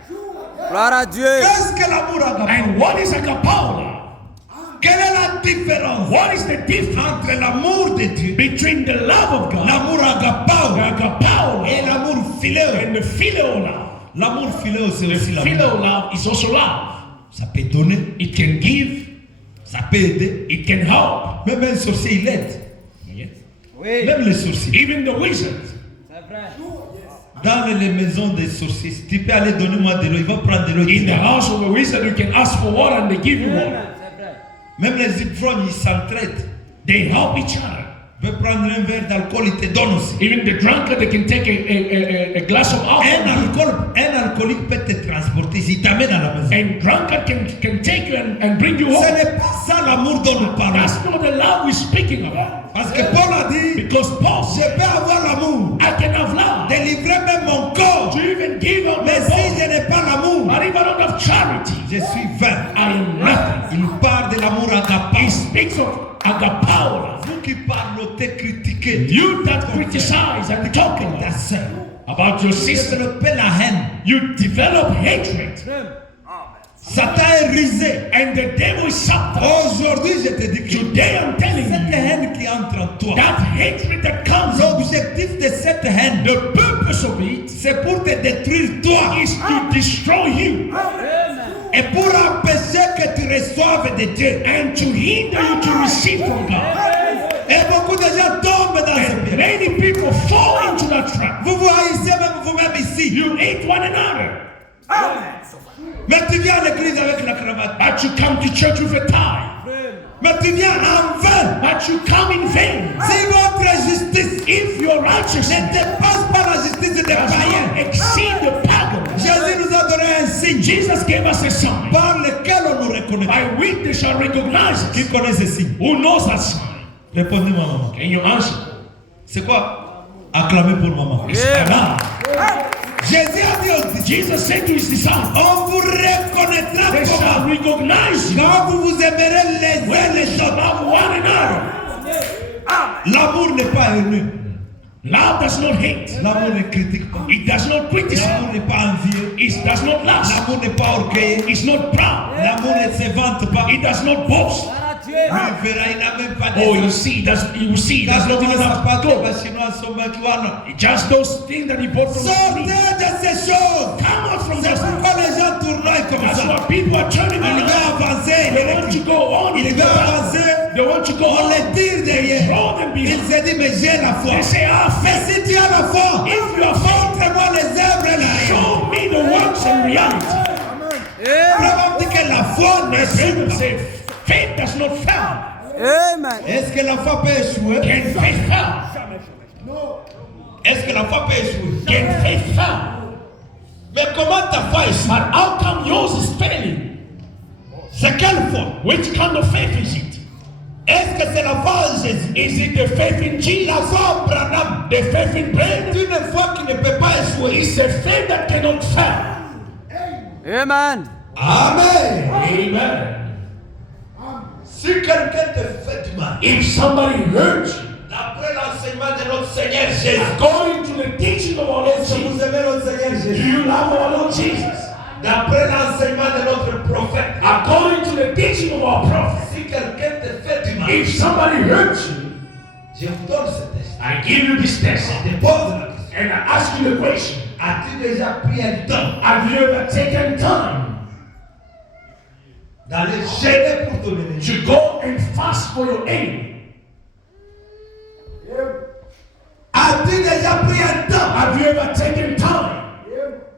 Gloire à Dieu. Qu'est-ce que l'amour agapao? And what is agape? Quelle est la différence What is the difference entre l'amour de Dieu, between the love of God, l'amour agapao, the agape, et l'amour philéo? and the phileo love? L'amour philéo, c'est The aussi l'amour. phileo love is also love. Ça peut donner, It can give, ça peut aider. it can help. Même un sorcier, il aide. Oui. Même les sorciers. Even the wizard. C'est vrai. Dans les maisons des sorciers, si tu peux aller donner moi de l'eau, il va prendre de l'eau. In the house of a wizard, you can ask for water and they give you Amen. water. C'est vrai. Même les ivrognes, ils s'entraident. They help each other. Tu peux prendre un verre d'alcool, il te donne aussi. Even the drunkard, they can take a glass of Un alcoolique peut te transporter, il t'amène à la maison. and drunkard can take you and bring you Ce home. n'est pas ça l'amour dont nous parlons. That's not the love we're speaking about. Parce que Paul a dit, Because Paul je said, peux avoir l'amour, I can have love. délivrer même mon corps. To even give up my Mais si body. je n'ai pas l'amour, But if I don't have charity, je suis vain. I am nothing. Il parle de l'amour agapao. He speaks of agape. Vous qui parlez, critiquez You that criticize and talking ta sœur. about your sister, Développez la haine. you develop hatred. Satan est risé. And the devil is subtle. Aujourd'hui, je te dis que Today I'm telling cette you, haine qui entre en toi, that hatred that comes, l'objectif de cette haine, the purpose of it c'est pour te détruire toi is to destroy you et pour empêcher que tu reçoives de Dieu. and to hinder you to receive from God. Et beaucoup de gens tombent dans ce And piège. many people fall into that trap. Vous vous haïssez même vous-même ici. You hate one another, Mais tu viens à l'église avec la cravate. but you come to church with a tie, Mais tu viens en vain. but you come in vain. Si votre justice If your ne righteousness dépasse pas la justice des does païens, not exceed the pagans, Jésus nous a donné un signe Jesus gave us a sign par lequel on nous reconnaît. by which they shall recognize Qui us. connaît ce signe? Who knows that sign? Répondez-moi, maman. Can you answer? C'est quoi? Acclamez pour maman. Amen. Jésus a dit aux disciples, Jesus said to his disciples, on vous reconnaîtra they shall comment? recognize you Quand vous vous aimerez les uns when les you shall autres. love one another. L'amour n'est pas haineux. Love does not hate. L'amour ne critique pas. It does not criticize. L'amour n'est pas envieux. It does not lust. L'amour n'est pas orgueilleux. It's not proud. L'amour ne se vante pas. It does not boast. Gloire à Dieu. Lui verra, il n'a même pas Oh, you de see, you see, Quand does not on even have pas to que go. les Chinois sont bâclouards. Just those things that he bought from the Sortez street. de ces choses. Come out from C'est the pourquoi les gens tournent comme That's ça. why people are turning Il veut around. avancer. They want to go on. Il veut avancer. They want to go On on. les tire derrière. Throw them Il behind. se dit, mais j'ai la foi. They say, ah, Mais faith. si tu as la foi, If you are faith, montre-moi les œuvres là. show me the works and reality. Vraiment dit que la foi The ne Bible suit pas. says, faith does not fail. Amen. Est-ce que la foi peut échouer? Can faith fail? Est-ce que la foi peut échouer? Can faith fail? Mais comment ta foi échoue? But how come yours is failing? C'est quelle foi? Which kind of faith is it? Est-ce que c'est la foi en Jésus? Is it the faith in Jesus? La foi en Branham. The faith in prayer? C'est une foi qui ne peut pas échouer. It's a faith that cannot fail. Amen. Amen. Amen. Si quelqu'un te fait du mal, If somebody hurts you, d'après l'enseignement de notre Seigneur Jésus, according to the teaching of our Lord est-ce que vous Jesus, aimez notre Seigneur do Jésus? you love our Lord Jesus? D'après l'enseignement de notre prophète, According to the teaching of our prophet, si quelqu'un te fait du mal, if somebody hurts you, je vous donne ce test. I give you this test Je te pose la question. and I ask you the question. As-tu déjà pris un temps Have you ever taken time d'aller gêner pour ton ennemi? to go and fast for your enemy? As-tu déjà pris un temps Have you ever taken time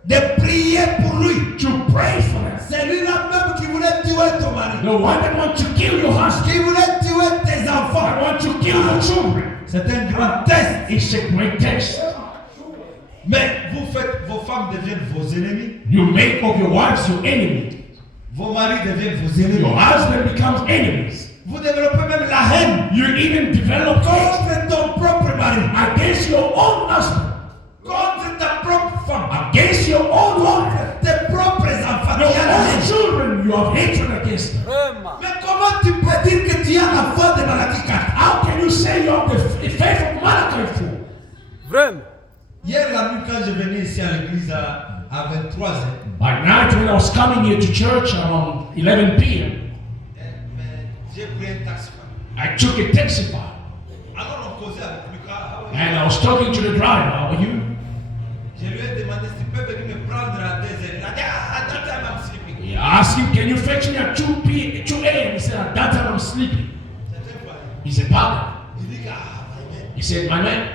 de prier pour lui? to pray for them? C'est lui-là même qui voulait tuer ton mari, The one that wants to kill your husband, qui voulait tuer tes that enfants. wants to kill your children. C'est un grand test. It's a great test. Mais vous faites, vos femmes deviennent vos ennemis, You make of your wives your enemy. vos maris deviennent vos Your ennemis. husband becomes enemies. Vous développez même la haine You even develop hate contre ton propre mari, against your own husband, contre ta propre femme, against your own wife, tes propres enfants. your Tu as la own haine. children. You have hatred against them. Rema. Mais comment tu peux dire que tu as la foi de Malachie 4? How can you say you have the faith of Malachi 4? Vrem. Hier la nuit quand je venais ici à l'église à 23h, By night when I was coming here to church around 11 p.m., j'ai pris un taxi. I took a taxi ride. Alors on causait avec Lucas. And I was talking to the driver. How are you? Je lui ai demandé s'il peut venir me prendre à 2h. Il a dit, at that time I'm sleeping. Yeah, I asked him, can you fetch me at 2 a.m.? He said, at that time I'm sleeping. C'était quoi? He said, pardon. Il dit, my man, He said, my man.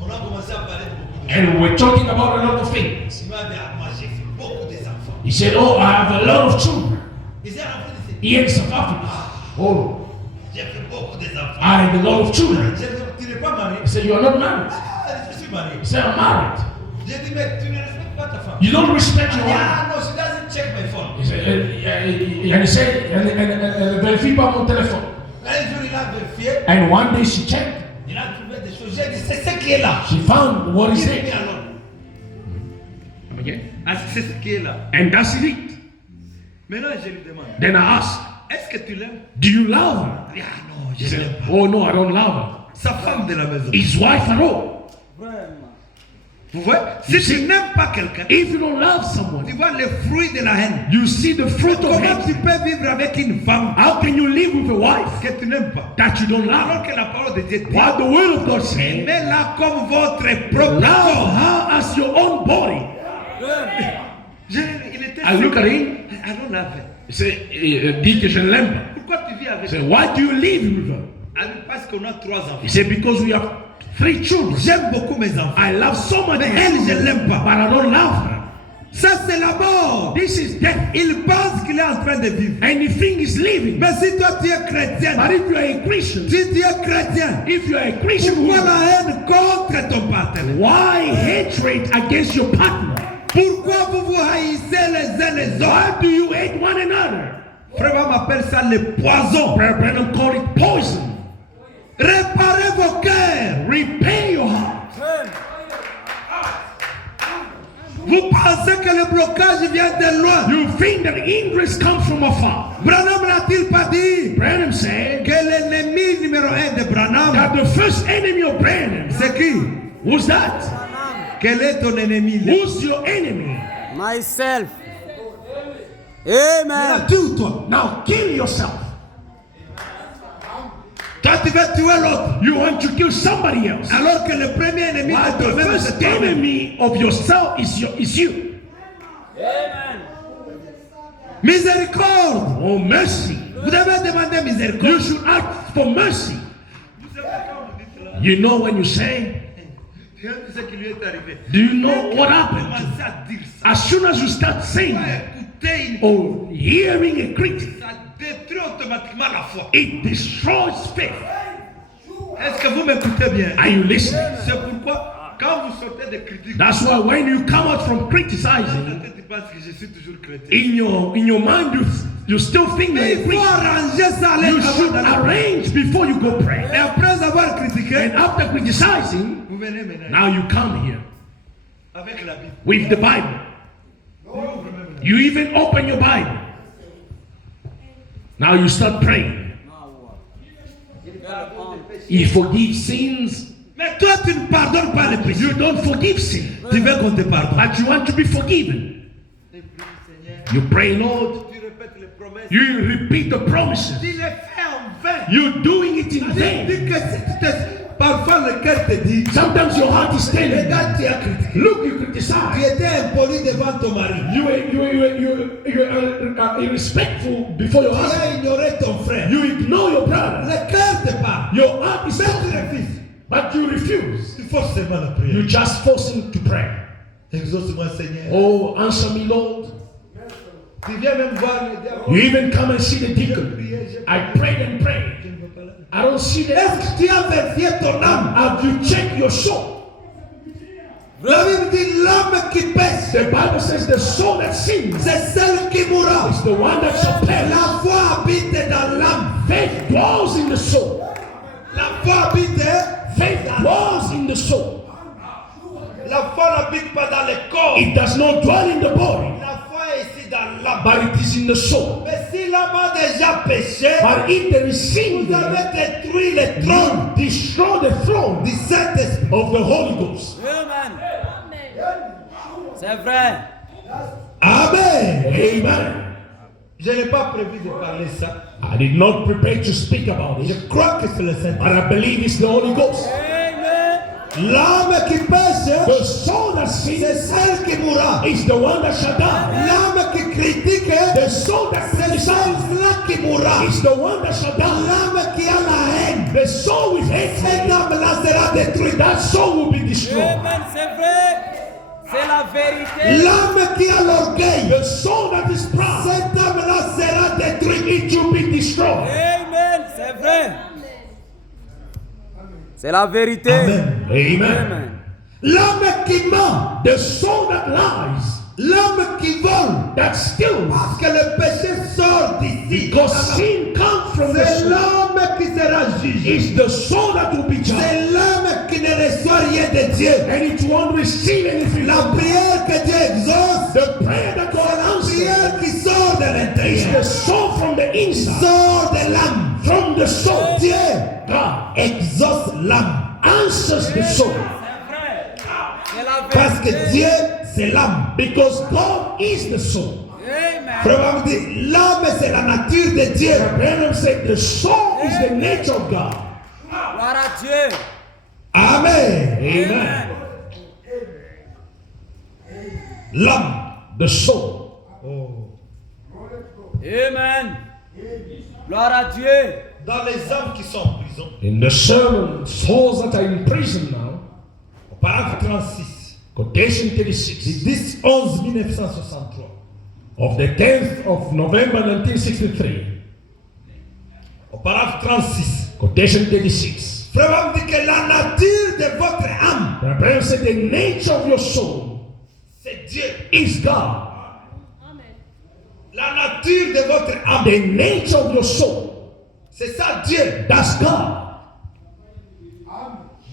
on a commencé à parler de beaucoup de choses. And we were talking about a lot of things. Il m'a dit, moi j'ai fait beaucoup des enfants. He said, oh, I have a lot of children. Il s'est rendu ici. Here in South Africa. Oh, J'ai fait beaucoup des enfants. I have a lot of children. J'ai dit, tu n'es pas marié? He said, you are not married. Ah, je suis marié. He said, I'm married. J'ai dit, mais tu ne respectes pas ta femme. You don't respect your wife. Ah non, she doesn't check my phone. He said, and he said, and vérifie pas mon téléphone. Un jour, il a vérifié. And one day she checked. Il a trouvé des choses. J'ai dit, c'est ce qui est là. She found what is Il est mis there. alors. Okay. Ah, c'est ce qui est là. And that's it. Maintenant, je lui demande, Then I asked, est-ce que tu l'aimes? do you love her? Il dit, ah non, He je said, l'aime pas. oh no, I don't love her. Sa femme de la maison. His wife at all. Vrema. Vous voyez? Si tu n'aimes pas quelqu'un, If you don't love someone, tu vois les fruits de la haine. you see the fruit of Comment tu hate. peux vivre avec une femme How can you live with a wife que tu n'aimes pas? that you don't Alors love? que la parole de Dieu dit, What the word of God says, aimez-la comme votre propre love corps. her as your own body. Vrema. Il était I look at him, I don't love her. he said, dit que je ne l'aime pas. Pourquoi tu vis I avec said, elle? why do you live with her? Parce qu'on a 3 enfants. He said, because we have 3 children. J'aime beaucoup mes enfants. I love so much Mais my elle, je children, l'aime pas. but I don't love her. Ça, c'est la mort. This is death. Il pense qu'il est en train de vivre. And he thinks he's living. Mais si toi, tu es chrétien, But if you are a Christian, si tu es chrétien, if you are a Christian, pourquoi la haine contre ton partenaire? why hatred against your partner? Pourquoi vous vous haïssez les uns les autres? Why do you hate one another? Frère m'appelle ça le poison. Brother Branham called it poison. Réparez vos cœurs. Repair your heart. Vrema. Vous pensez que le blocage vient de loin. You think that hindrance comes from afar. Branham n'a-t-il pas dit Branham said que l'ennemi numéro 1 de Branham, that the first enemy of Branham, c'est qui? who's that? Quel est ton ennemi? Who's your enemy? Myself. Amen. Tue-toi. Now kill yourself. Toi, tu veux tuer l'autre. You want to kill somebody else. Alors que le premier ennemi While de the toi-même, first c'est toi-même. enemy of yourself is you. Amen. Miséricorde. Oh, mercy. Vous devez demander You miséricorde. should ask for mercy. You know when you say, Tu sais ce qui lui est arrivé. do you know what happened? Commencez à dire ça. As soon as you start saying that, Écoutez, or hearing a critic, ça détruit automatiquement la foi. it destroys faith. Est-ce que vous m'écoutez bien? Are you listening? C'est pourquoi, quand vous sortez des critiques, That's why when you come out from dans criticizing, ta tête, tu penses que je suis toujours chrétien. in your mind you still think Mais you're a il faut Christian. arranger ça avec You should arrange before you go pray. Et après avoir critiqué, And after criticizing, vous venez maintenant now you come here avec la Bible. with the Bible. You even open your Bible. Now you start praying. He forgives sins. Mais toi, tu ne pardonnes pas les péchés. You don't forgive sin, Tu veux qu'on te pardonne. but you want to be forgiven. You pray, Lord. Tu répètes les promesses. You repeat the promises. Tu les fais en vain. You're doing it in vain. Dis que si tu te... Parfois, le cœur te dit, Sometimes your heart is telling you, regarde, tu as critiqué. look, you Tu criticize. étais impoli devant ton mari. You are irrespectful before your Tu husband. as ignoré ton frère. You ignore your brother. Le cœur te parle. Your heart is Mais tu telling you, refuses. but you refuse. Il faut seulement la prière. You just force him to pray. Exauce-moi, Seigneur. Oh, answer me, Lord. Tu viens même voir le diable. You even come and see the deacon. I prayed and prayed. I don't see the Est-ce que tu as vérifié ton âme? Have you checked your soul? La Bible dit l'âme qui pêche, The Bible says the soul that sins c'est celle qui mourra. is the one that shall perish. La foi habite dans l'âme. Faith dwells in the soul. La foi habite. Faith dwells in the soul. La foi n'habite pas dans le corps. It does not dwell in the body, La foi est ici dans l'âme. but it is in the soul. Mais si l'âme a déjà péché, But if there is sin, vous avez détruit le trône you destroy the throne du Saint-Esprit. of the Holy Ghost. Amen. C'est vrai. Amen. Amen. Je n'ai pas prévu de parler ça. I did not prepare to speak about Je it, crois que c'est le but Saint-Esprit. I believe it's the Holy Ghost. Amen. L'âme qui pêche, The soul that c'est sins celle qui mourra. is the one that shall die. L'âme qui critique, The soul that c'est criticizes celle-là qui mourra. is the one that shall die. L'âme qui a la haine, The soul with cette hatred, âme-là sera détruite. that soul will be destroyed. Amen. C'est vrai. C'est la vérité. L'âme qui a l'orgueil, The soul that is proud, cette âme-là sera détruite. it will be destroyed. Amen. C'est vrai. C'est la vérité. Amen. Amen. Amen. L'âme qui ment, The soul that lies, l'âme qui vole, that steals, parce que le péché sort d'ici. because sin comes from the C'est soul, l'âme qui sera jugée. is the soul that will be judged. C'est l'âme qui ne reçoit rien de Dieu. And it won't receive anything. La prière que Dieu exauce, The prayer that God la answers prière qui sort de is l'intérieur, the soul from the inside, sort de l'âme. from the soul. Dieu God exauce l'âme. answers the soul C'est vrai. C'est la Parce que vérité. Dieu, c'est l'âme. because God is the soul. Amen. Frère me dit, l'âme, c'est la nature de Dieu. Abraham said the soul is the nature of God. Gloire à Dieu. Amen. Amen. L'âme. The soul. Amen. Gloire à Dieu. Dans les âmes qui sont en prison, In the sermon, souls that are in prison now, au paragraphe 36, quotation du 36 10-11-1963, of the 10th of November 1963, au paragraphe 36, quotation 36. Frère me dit que la nature de votre âme, Abraham said the nature of your soul c'est Dieu. is God. La nature de votre âme, The nature of your soul, c'est ça Dieu. that's God.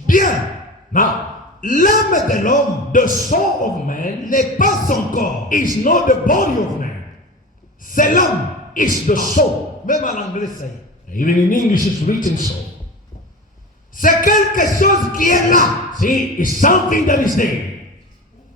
Bien. Now, L'âme de l'homme the soul of man n'est pas son corps, is not the body of man, c'est l'âme. it's the soul. Même en anglais, ça y est. Even in English, it's written so. C'est quelque chose qui est là. See, it's something that is there.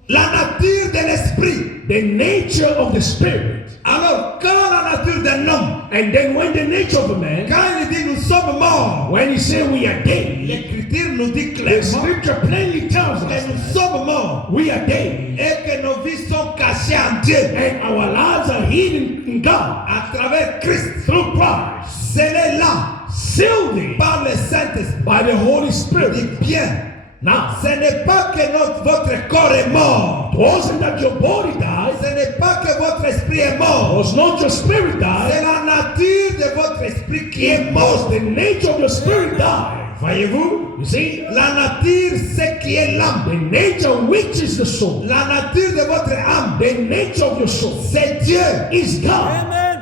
La nature de l'esprit. The nature of the spirit. Alors, quand la nature d'un homme, And then when the nature of a man, quand il dit nous sommes morts, when he said we are dead, l'Écriture nous dit the clairement scripture plainly tells que us nous sommes morts we are dead. et que nos vies sont cachées en Dieu And our lives are hidden in God à travers Christ. through Christ, C'est là sealed in par le Saint-Esprit. by the Holy Spirit. Dis bien, Now, ce n'est pas que votre corps est mort. it wasn't that your body died, Ce n'est pas que votre esprit est it mort. was not your spirit C'est died, la nature de votre esprit qui est it was morte. the nature of your spirit died. Voyez-vous? You see, La nature, c'est qui est l'âme. the nature which is the soul, La nature de votre âme, the nature of your soul c'est Dieu. is God. Amen.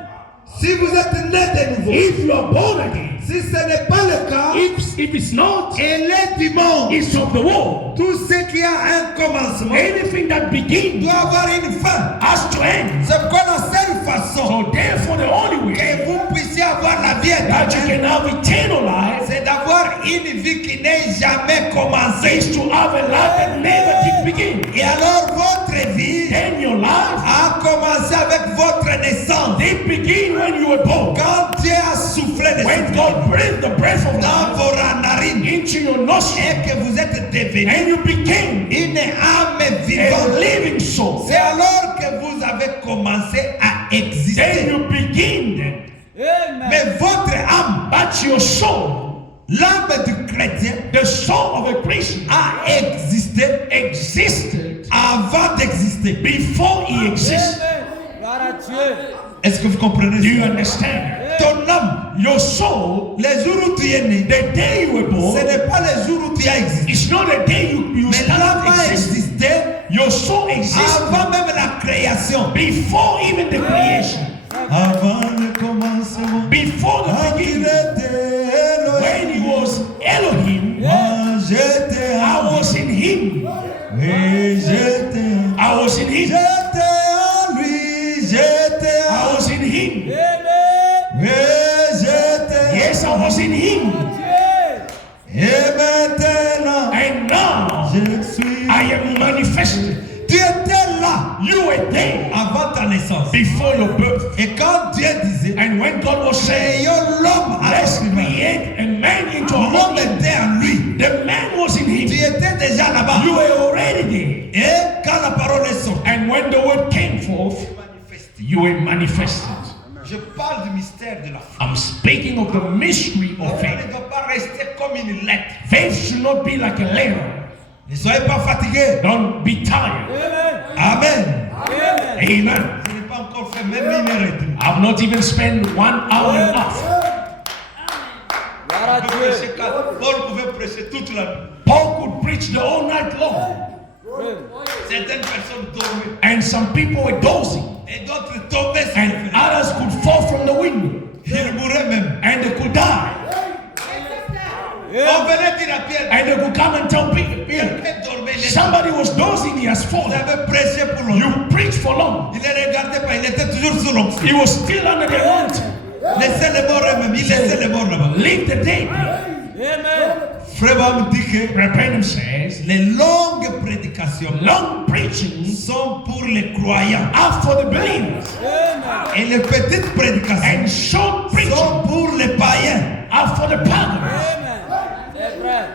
Si vous êtes né de nouveau, If you are born again, si ce n'est pas le cas, if it's not, elle est du monde. it's of the world. Tout ce qui a un commencement Anything that begins doit avoir une fin. has to end. C'est quoi la seule façon So therefore, the only way que vous puissiez avoir la vie that you éternelle, can have eternal life c'est d'avoir une vie qui n'est jamais commencée. is to have a life that never did begin. Et alors votre vie Then your life, a commencé avec votre naissance. they begin when you were born. Quand Dieu a soufflé de When God breathed the breath of dans life vos narines into your nostrils, et que vous êtes devenu and you became une âme a vivante, living soul, c'est alors que vous avez commencé à then exister. you begin then. Amen. Mais votre âme, But your soul, l'âme du chrétien, the soul of a Christian, a existé existed avant d'exister. before he existed. Amen. Gloire à Dieu. Est-ce que vous comprenez Do you ça? understand? Ton âme, Your soul, les jours où tu es né, the day you were born, ce n'est pas les jours où tu as existé. it's not the day you Mais l'âme started a existing. existé Your soul existed avant même la création. before even the creation, Avant le commencement. before the beginning. Et maintenant, And now je suis. I am manifested. Tu étais là You were there avant ta naissance. before your birth. Et quand Dieu disait, And when God was saying, ayons l'homme à let's notre image, create a man into our l'homme own image, était en lui. the man was in Tu him. étais déjà là-bas. You were already there. Et quand la parole est sortie, And when the word came forth, you were manifested. je parle du mystère de la foi. I'm speaking of the mystery La of foi faith. ne doit pas rester comme une lettre. Faith should not be like a letter. Ne soyez pas fatigués. Don't be tired. Amen. Amen. Je n'ai pas encore fait même 1h30. I've not even spent 1 hour and a half. Gloire à Dieu. Paul pouvait prêcher toute la nuit. Paul could preach the whole night long. Certaines personnes dormaient. And some people were dozing. Et d'autres tombaient sur And les fenêtres. others could fall from the window. Ils mouraient même. And they could die. On venait dire à Pierre, And they could come and tell people, quelqu'un dormait. somebody was dozing, he has Il fallen. avait prêché pour longtemps. You preach for long. Il ne regardait pas, il était toujours sous l'onction. He was still under the anointing. Laissez les morts eux-mêmes, il laissait les morts là-bas. Leave the dead. Amen. Frère Bam dit que Repentance says, les longues prédications long preaching sont pour les croyants. are for the believers. Amen. Et les petites prédications And short preaching sont pour les païens. are for the pagans. Amen. C'est vrai.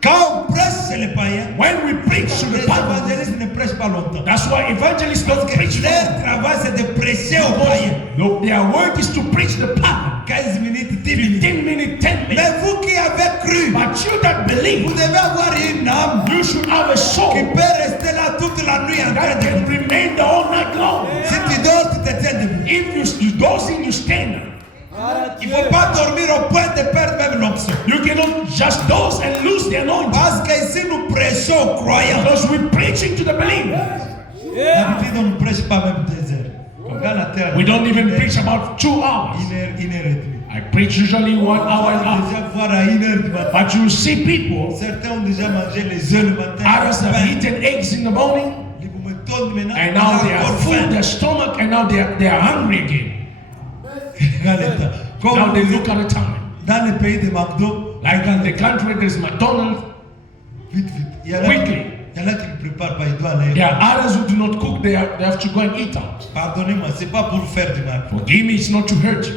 Quand on prêche chez les païens, When we preach to les the pagans, évangélistes ne prêchent pas longtemps. that's why evangelists don't preach for Leur travail c'est de prêcher aux païens. no, their work is to preach the pagan. 15 minutes, 10 minutes. 15 minutes, 10 minutes. Mais vous qui avez cru, But you that vous believe, devez avoir une âme you should have a soul qui peut rester là toute la nuit en train that de. can remain the whole night long. Si tu dors, tu te tiens debout. If you dozing, you stand. Gloire à Il Dieu. ne faut pas dormir au point de perdre même l'onction. You cannot just doze and lose the anointing. Parce qu'ici nous prêchons aux croyants. Because we're preaching to the believers. D'habitude, on ne prêche pas même 2 heures. On regarde la terre. We don't even preach about 2 hours. 1h30. I preach usually 1 hour and a half. Déjà voir à 1h du matin. But you see people, Certains ont déjà mangé les œufs le matin. others have eaten eggs in the morning, Les boumetons maintenant. and now they are encore full faim. their stomach, and now they are hungry again. Regarde le temps. Now Comme they look at the time. dans le pays de McDo, Like in the country, there's McDonald's. vite. Il y en a Quickly. il y en a qui ne préparent pas, ils doivent aller. There are others who do not cook, they have to go and eat out. Pardonnez-moi, c'est pas pour faire du mal. Forgive me, it's not to hurt you,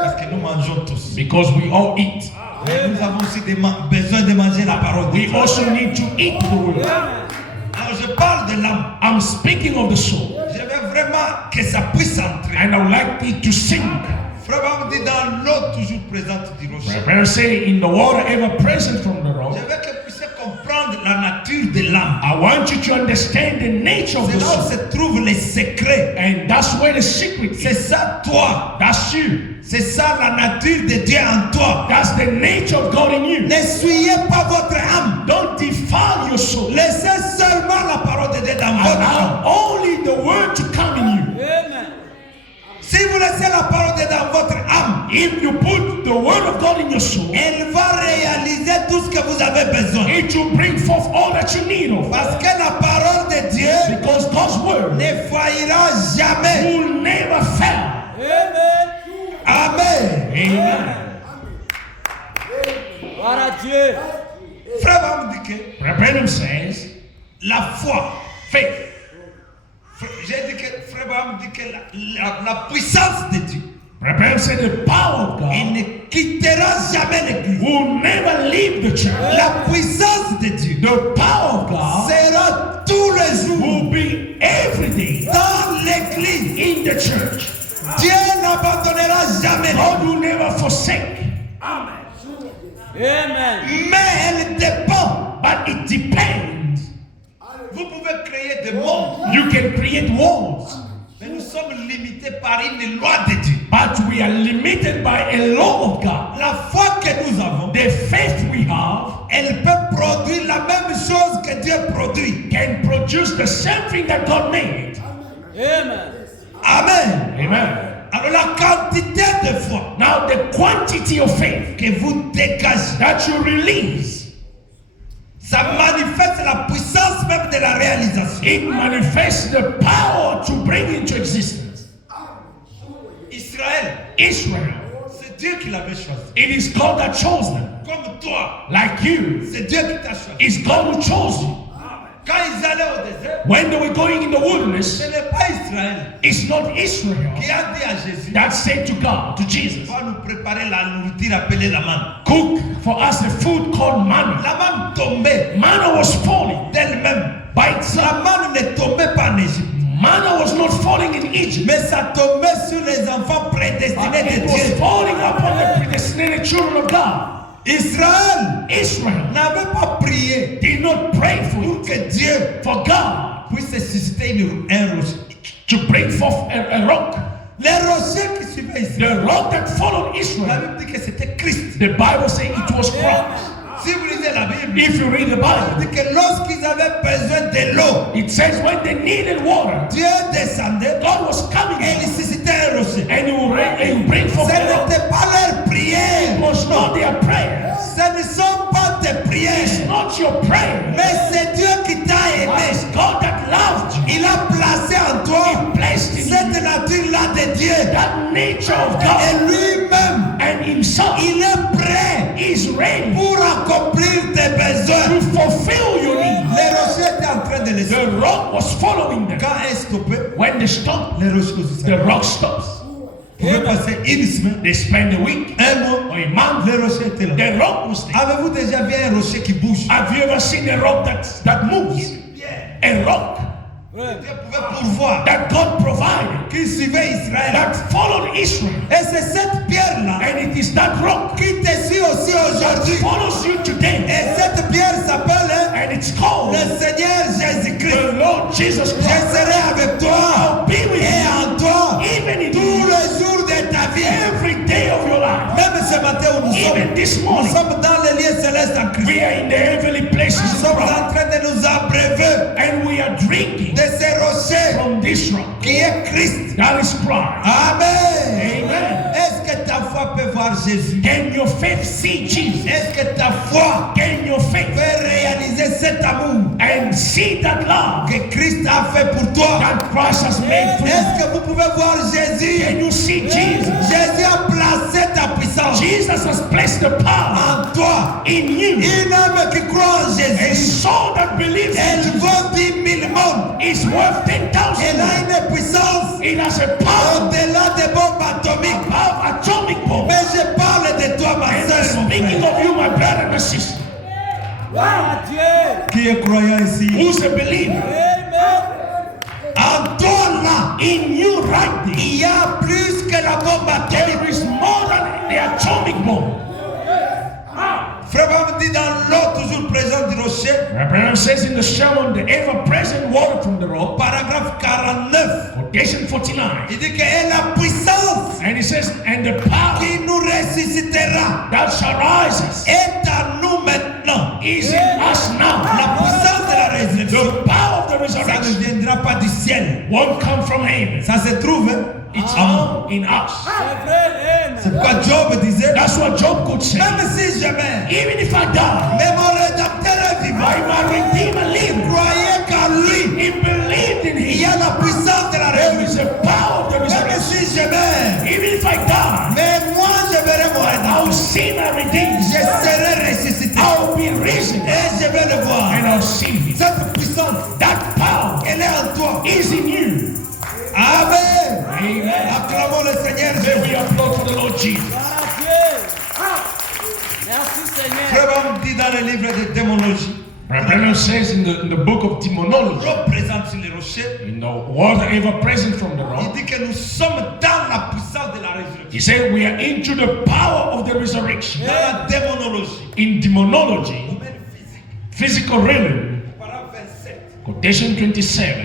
Parce que nous mangeons tous. because we all eat. Mais nous avons aussi besoin de manger la parole de We Dieu. also need to eat the word. Alors je parle de l'âme. I'm speaking of the soul, Je veux vraiment que ça puisse entrer. and I would like it to sink. Frère Bam dit dans l'eau toujours présente du rocher. Prepare say in the water ever present from the Je rock. veux que vous puissiez comprendre la nature de l'âme. I want you to understand the nature of C'est the là où soul, se trouvent les secrets. and that's where the secret C'est is. ça toi. That's you. C'est ça la nature de Dieu en toi. That's the nature of God in you. N'essuyez pas votre âme. Don't defile your soul. Laissez seulement la parole de Dieu dans votre âme. Allow only the word to come in you. Amen. Si vous laissez la parole de Dieu dans votre âme, If you put the word of God in your soul, elle va réaliser tout ce que vous avez besoin. it will bring forth all that you need of. Parce que la parole de Dieu Because God's word ne faillira jamais. will never fail. Amen. Amen. Amen. Gloire à Dieu. Frère Bam dit que Repentance says, la foi, faith. j'ai dit que Frère Bam dit que la puissance de Dieu, Repentance says the power of elle God ne quittera jamais l'église. will never leave the church. La puissance de Dieu The power of God sera tous les jours will be every day dans l'église. in the church. Dieu n'abandonnera jamais. God will never forsake. Amen. Mais elle dépend. But it depends. Vous pouvez créer des mondes, You can create walls, mais nous sommes limités par une loi de Dieu. but we are limited by a law of God. La foi que nous avons, The faith we have elle peut produire la même chose que Dieu produit. can produce the same thing that God made. Amen. Amen. Amen. Alors la quantité de foi Now the quantity of faith que vous dégagez, that you release, ça manifeste la puissance même de la réalisation. it manifests the power to bring into existence. Israël, Israel, c'est Dieu qui l'avait choisi. it is God that chose them. comme toi. like you. C'est Dieu qui t'a choisi. It's God who chose you. Quand ils allaient au désert, When they were going in the wilderness, ce n'est pas Israël it's not Israel qui a dit à Jésus, that said to God, to Jesus, va nous préparer la nourriture appelée la manne. cook for us a food called manna. La manne tombait Manna was falling d'elle-même. by itself. La manne ne tombait pas en Égypte, Manna was not falling in Egypt, mais ça tombait sur les enfants but prédestinés de it was Dieu. falling upon the predestinated children of God. Israël Israel n'avait pas prié did not pray for pour que Dieu for God puisse susciter un rocher. to bring forth a rock. Les rochers qui suivaient Israël, The rock that followed la Israel, Bible dit que c'était Christ. the Bible says it was Christ. Si vous lisez la Bible, If you read the il Bible, dit que lorsqu'ils avaient besoin de l'eau, it says when they needed water, Dieu descendait God was coming et il suscitait un rocher. and he will bring Ce forth a rock. n'était pas leur prière. It was not their prayers. Ce ne sont pas tes prières. It's not your prayer. Mais c'est Dieu qui t'a But it's aimé. God that loved you. Il a placé en toi He placed in you cette nature-là de Dieu. that nature of Et God, lui-même, and himself il est prêt is ready pour accomplir tes to besoins. fulfill your needs. Les rochers étaient en train de les The rock was following them. Quand elle stoppait, When they stopped, les rochers aussi. the rock stops. Vous pouvez passer une semaine, They spend a week un mois, or a month. les rochers étaient là. The rock was there. Avez-vous déjà vu un rocher qui bouge? Have you ever seen a rock that moves? A rock Dieu pouvait pourvoir, that God provided, qui suivait Israël. that followed Israel. Et c'est cette pierre-là And it is that rock qui te suit aussi aujourd'hui. follows you today. Et cette pierre s'appelle And it's called le Seigneur Jésus-Christ. the Lord Jesus Je Christ. serai avec toi Be with et you en toi even in tous les jours de ta vie. every day of your life. Même ce matin où nous Even sommes, this nous morning, sommes dans les lieux célestes en Christ. we are in the heavenly places Nous in sommes Christ, en train de nous abreuver and we are drinking de ces rochers from this rock. qui est Christ. That is Christ. Amen. Amen. Est-ce que ta foi peut voir Jésus? Can your faith see Jesus? Est-ce que ta foi Can your faith peut réaliser cet amour and see that love que Christ a fait pour toi? that Christ has made for you? Est-ce que vous pouvez voir Can Jésus? you see Jesus? Jésus a placé ta puissance Jesus has placed the power en toi. in you. Une âme qui croit en A Jésus, soul that believes elle vaut 10 000 mondes. is worth Elle 10,000. a une puissance It has a power au-delà des bombes atomiques. above atomic bomb. Mais je parle de toi, ma And soeur, mon speaking frère. of you, my brother and my sister, Gloire à Dieu. Qui est croyant ici? who's a believer, Amen. En toi, là, in you right there, il y a plus que la bombe atomique. there is more than the atomic bomb. Frère Branham dit dans l'eau toujours présente du rocher, Abraham says in the sermon, the ever-present water from the rock, paragraphe 49, quotation 49, il dit qu'elle est la puissance and he says, and the power qui nous ressuscitera that shall rise us est en nous maintenant. is in us now. La puissance de la résurrection, The power of the ça ne resurrection viendra pas du ciel. won't come from heaven. Ça se trouve It's en nous. all in us. C'est vrai. C'est pourquoi Job disait, That's what Job could say. même si je meurs, Even if I die, mais mon rédempteur est vivant. my Redeemer lives. Croyez qu'en lui, He believed in il y him. a la puissance de la There is résurrection. a power of the Même resurrection. si je meurs, Even if I die, mais moi je verrai mon I rédempteur. will see my Redeemer. Je serai ressuscité I will be risen et je vais le voir. and I'll see him. Cette puissance, That power elle est en toi. is in you. Amen. Amen. Acclamons le Seigneur May Jésus. we applaud for the Lord Jesus. Gloire à Dieu. Merci Seigneur. Frère Branham dit dans le livre de démonologie, Branham says in the book of demonology, représente sur les rochers, in the water ever present from the il rock, dit que nous sommes dans la puissance de la résurrection. he said we are into the power of the resurrection. Dans la démonologie, In demonology, domaine physique, physical realm, paragraphe 27, quotation 27,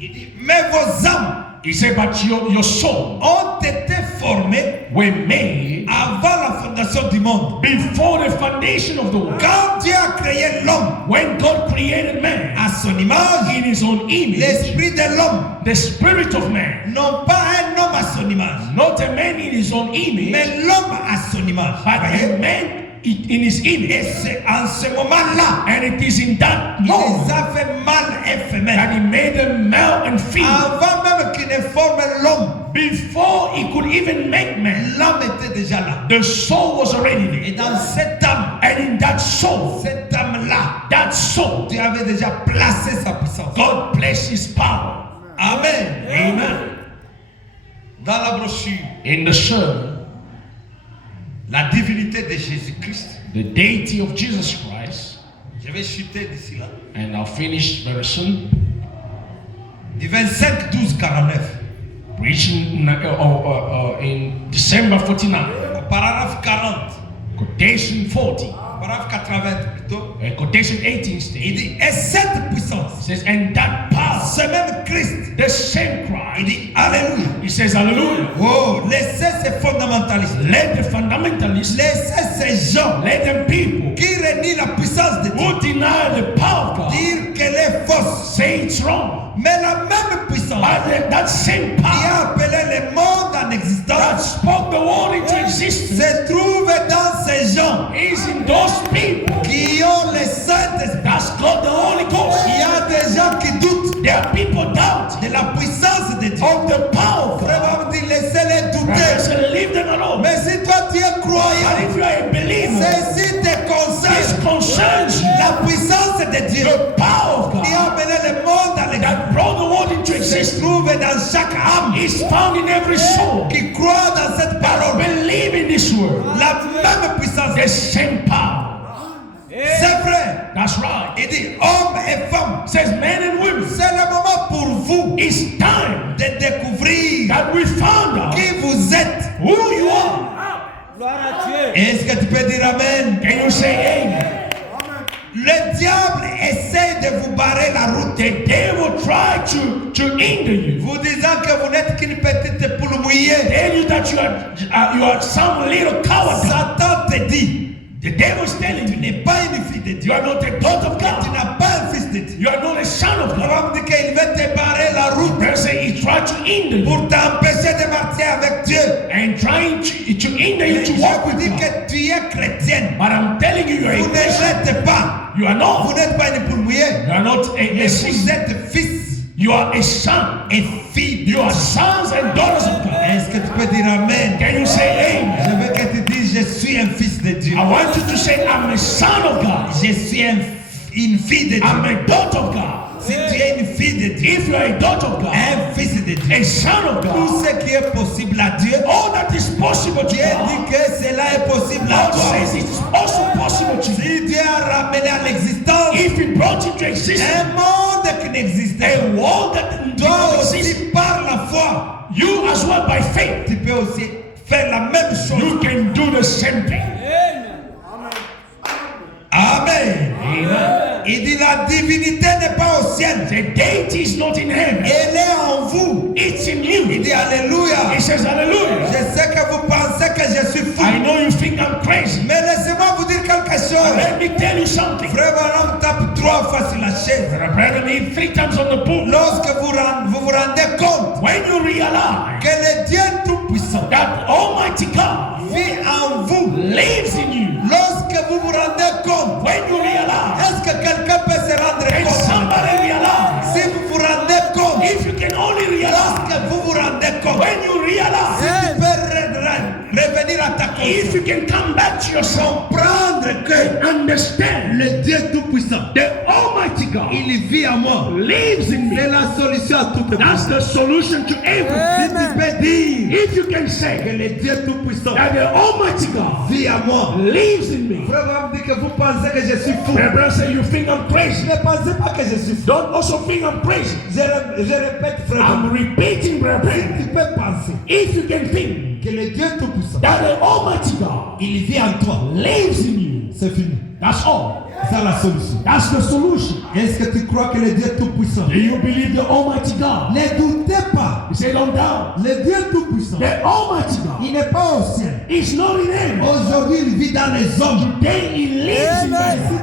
il dit, mais vos âmes he said, but your soul ont été formées were made avant la fondation du monde. before the foundation of the world. Quand Dieu a créé l'homme When God created man à son image, in his own image, l'esprit de l'homme, the spirit of man, non pas un homme à son image, not a man in his own image, mais l'homme à son image. but a man in his Et image. c'est en ce moment-là, And it is in that il les moment a fait mâle et that femelle. he made them male and female. Avant même qu'il ne forme l'homme, Before he could even make man, l'âme était déjà là. the soul was already Et there. dans cette âme, And in that soul, là, soul, Dieu avait déjà placé sa puissance. God placed his power. Amen. Amen. Dans la brochure, In the sermon, la divinité de Jésus-Christ. the deity of Jesus Christ, Je vais chuter d'ici là. and I'll finish very soon, Du 25-12-49. preaching in December 49, Au paragraphe 40. quotation 40, Paragraphe 80 plutôt. quotation 18 Il states, dit, et cette puissance, says, and that power, ce même Christ, the same il Christ, dit, Alléluia. he says, hallelujah. Oh, laissez ces fondamentalistes, Let the fundamentalists, laissez ces gens let them people qui renient la puissance de Dieu who deny the power of God dire qu'elle est fausse. say it's wrong. Mais la même puissance But that same qui power a appelé le monde en that existence spoke the world into existence se trouve dans ces gens is in those people qui ont le Saint-Esprit. that's got the Holy Ghost. Il y a des gens qui doutent There are people doubt de la puissance de Dieu. of the power of God. Frère, me dit, laissez-les And I douter. say, leave them alone. Mais si toi tu es But croyant, if you are a believer, ceci te this concerne. concerns La puissance de Dieu the power of qui a God amené le monde à l'existence that brought the world into se existence trouve dans chaque âme is found in every soul qui croit dans cette parole. believe in this word. La même puissance. The same power. C'est vrai. That's right. Il dit hommes et femmes. It says men and women. C'est le moment pour vous It's time de découvrir that we found out qui vous êtes. who you are. Gloire à Dieu. Est-ce que tu peux dire Amen? Can you say amen? Le diable essaie de vous barrer la route. The devil tried to hinder you. Vous disant que vous n'êtes qu'une petite poule mouillée. Tell you that you are some little coward. Satan te dit, The devil is telling tu you n'es pas une fille de Dieu. you are not a daughter of Tu God. n'as pas un fils de Dieu. You are not a son of On God. va me dire qu'il va te barrer la route They say he tried to hinder you pour t'empêcher de marcher avec Dieu. and trying to hinder you Et to je walk vous with dis God. que tu es chrétienne. But I'm telling you, you are Vous a ne Christian. l'êtes pas. You are Vous not. n'êtes pas une poule mouillée. You are not a Mais son. vous êtes fils You are a son. et filles de You are Dieu. sons and daughters of God. Est-ce que tu peux dire Amen? Can you say amen? Je veux que tu dises, je suis un fils de Dieu. I want you to say, I'm a son of God. Je suis une fille de I'm Dieu. a daughter of God. Si tu es une fille de Dieu, If you are a daughter of God, un fils de Dieu, a son of tout God, ce qui est possible à Dieu, all that is possible to Dieu dit God, que cela est possible à God toi. says it's also possible to you. Si Dieu a ramené à l'existence If He brought into existence un monde qui n'existait a pas, world that did toi not aussi exist, par la foi, you as well by faith, tu peux aussi faire la même chose. you can do the same thing. Amen. Amen. Il dit la divinité n'est pas au ciel, The deity is not in heaven. elle est en vous. It's in Il you. dit Alléluia. He says, hallelujah. Je sais que vous pensez que je suis fou, I know you think I'm crazy. mais laissez-moi vous dire quelque chose. Let me tell you something. Frère Branham tape 3 fois sur la chaise. Brother, me 3 times on the pool. Lorsque vous vous rendez compte When you realize que le Dieu Tout-Puissant that Almighty God vit en vous, lives in you, lorsque vous vous rendez compte, when you realize, est-ce que quelqu'un peut se rendre can compte? somebody realize? Si vous vous rendez compte, If you can only realize, lorsque vous vous rendez compte, when you realize, tu peux revenir à ta if conscience, you can come back to yourself, Prendre que understand le Dieu Tout-Puissant, the Almighty God il vit en moi. lives in C'est me. la solution à toutes les That's the solution to everything. Si tu peux dire If you can que say le Dieu Tout-Puissant that the Almighty God vit en moi, lives in me, frère va me dire que vous pensez que je suis fou. brother say you think I'm crazy. Ne pensez pas que je suis fou. Don't also think I'm crazy. Je répète, frère, I'm repeating, brother. tu peux penser If you can think que le Dieu Tout-Puissant, that the Almighty God il vit en toi, lives in you, c'est fini. that's all. C'est la solution. That's the solution. Est-ce que tu crois que le Dieu Tout-Puissant? Do you believe the Almighty God? Ne doutez pas. You say don't doubt. Le Dieu Tout-Puissant, The Almighty God il n'est pas au ciel. is not in heaven. Aujourd'hui, il vit dans les hommes. Then He lives in me.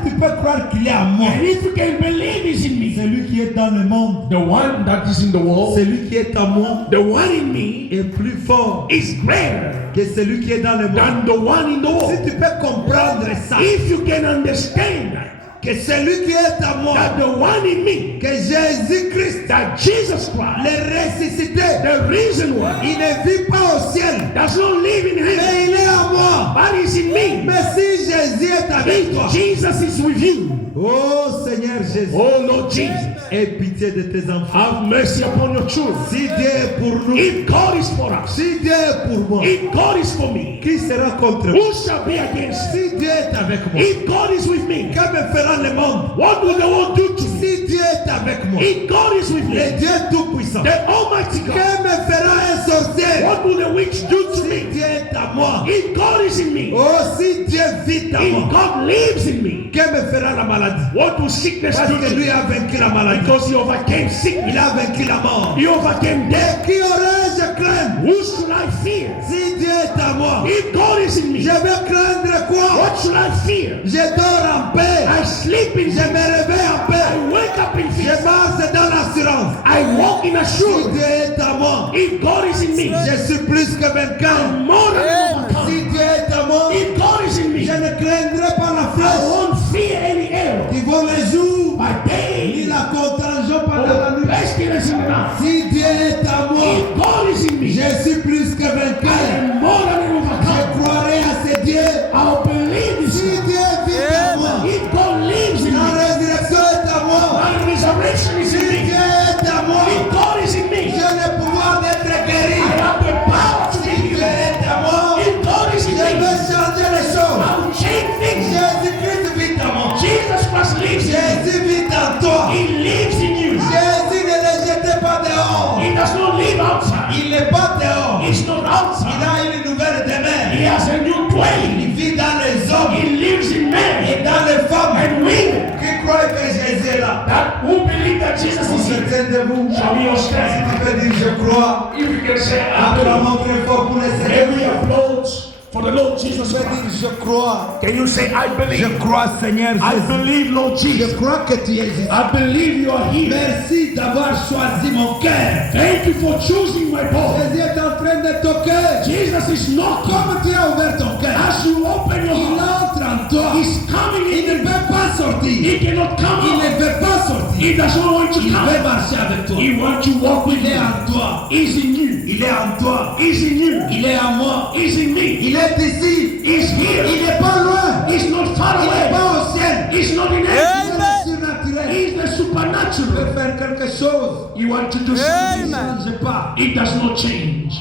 Si tu peux croire qu'il est en moi, And if you can believe He's in me, celui qui est dans le monde, the one that is in the world, celui qui est en moi the one in me est plus fort is greater que celui qui est dans le monde. than the one in the Si world. tu peux comprendre ça, If you can understand that, que celui qui est à moi, that the one in me, que Jésus-Christ, that Jesus Christ, le ressuscité, the risen one, il ne vit pas au ciel, does not live in heaven, mais il est à moi. but is in me. Mais si Jésus est avec toi, If Jesus is with you, oh Seigneur Jésus, oh Lord Jesus, aie pitié de tes enfants. have mercy upon your children. Si Dieu est pour nous, If God is for us, si Dieu est pour moi, if God is for me, qui sera contre moi? who shall be against me? Si Dieu est avec moi, If God is with me, que me fera le monde? what will the world do to me? Si Dieu est avec moi, If God is with le me, Dieu tout-puissant, the Almighty God, que me fera un sorcier? what will the witch do to Si me? Dieu est à moi, If God is in me, oh si Dieu vit à if moi, God lives in me, que me fera la maladie? what will sickness Parce do que to lui me? a vaincu la maladie. Because he overcame Il sickness, a vaincu la mort. he overcame death. Et qui aurais-je craindre? Who should I fear? Si Dieu est à moi, If God is in me, je vais craindre quoi? what should I fear? Je dors en paix. I sleep in Je me réveille en paix. I wake up in Je fear. marche dans l'assurance. I walk in Si assurance. Dieu est à moi, If God is in me, je suis plus que vainqueur. more than an Si overcomer. Dieu est à moi, If God is in me, je ne craindrai pas la I flèche won't fear any arrow qui vont le jour, by ni day la contagion pendant la or nuit. pestilence in the night. Si Dieu est à moi, If God is in me, je suis plus que I vainqueur. am more than an overcomer. Je croirai à ce Dieu. I'll believe this. Si Dieu vit à moi, If God lives in la me, résurrection est à moi. my resurrection is Si in me. Dieu est à moi, If God is in me, j'ai le pouvoir d'être guéri. I have the power to Si be Dieu healed. est à moi, If God is je in me, vais changer les choses. I will change things. Jésus-Christ vit en moi. Jesus Christ lives in me. Jésus vit en toi. He lives in you. Jésus ne le jette pas dehors. He does not live outside. Il n'est pas dehors. He's not Il outside. a une nouvelle He demeure. has a new dwelling. Il vit dans les hommes He lives in men et dans les femmes and women qui croient que Jésus est là. that who believe that Jesus On is se here. tient debout. Shall we all Si stand? tu peux dire je crois, If you can say, I acclamons très fort pour le believe. Seigneur. Every applause for the Lord Jesus Tu peux Christ. dire je crois. Can you say, I Je believe? crois Seigneur I Jésus. believe, Lord Je Jesus. crois que tu existes. I believe you are here. Merci d'avoir choisi mon cœur. Thank you for choosing my body. Jésus est en train de toquer. Jesus is knocking. Comme tu as ouvert ton cœur, As you open your il heart, entre en toi. He's coming Il ne in. veut pas sortir. He cannot come Il out. ne veut pas sortir. He does not want to Il veut come. marcher avec toi. He wants to walk with Il est you. en toi. He's in you. Il est en toi. He's in you. Il est en moi. He's in me. Il est ici. He's Il here. n'est pas loin. He's not far Il n'est away. pas au ciel. He's not in Il heaven. est surnaturel. He's the Il peut supernatural. faire quelque chose. You want to do Il something. ne change pas. It does not change.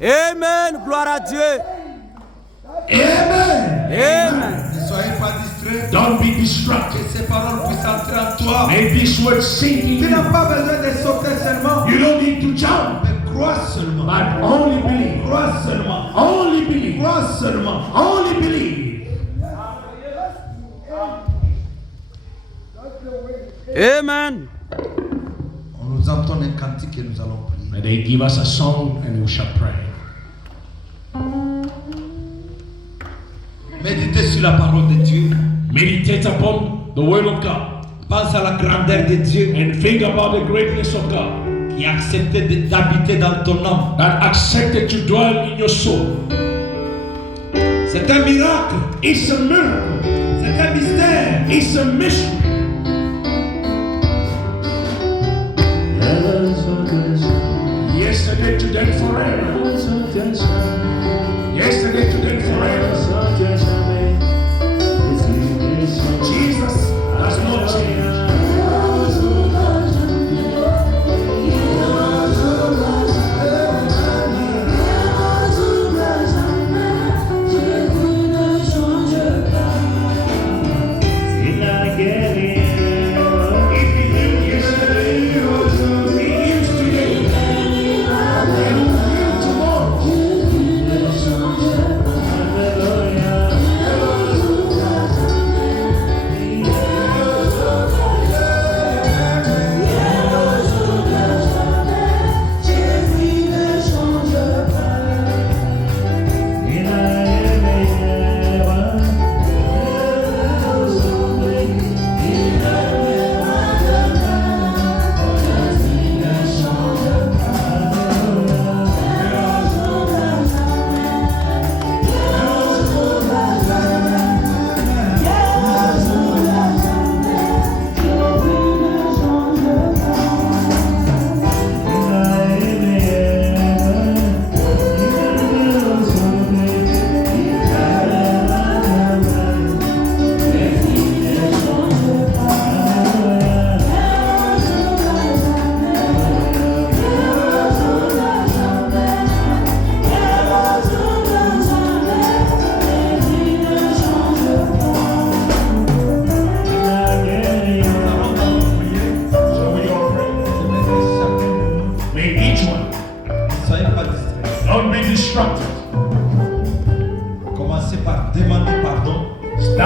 Amen. Gloire à Dieu. Amen. Amen. Ne soyez pas distraits. Don't be distracted. Que ces paroles puissent entrer en toi. May these words sink in Tu you. n'as pas besoin de sauter seulement. You don't need to jump, Mais crois seulement. but only believe. Crois seulement. Only believe. Crois seulement. Only believe. Amen. On nous entend un cantique et nous allons prier. May they give us a song and we shall pray. Méditez sur la parole de Dieu. Meditate upon the word of God Pense à la grandeur de Dieu and think about the greatness of God qui a accepté d'habiter dans ton âme. that accepted to dwell in your soul. C'est un miracle. It's a miracle. C'est un mystère. It's a mystery. Yesterday, today, forever. Yesterday, today, forever. Jesus does not change. If he healed yesterday, he heals today. And he will heal tomorrow.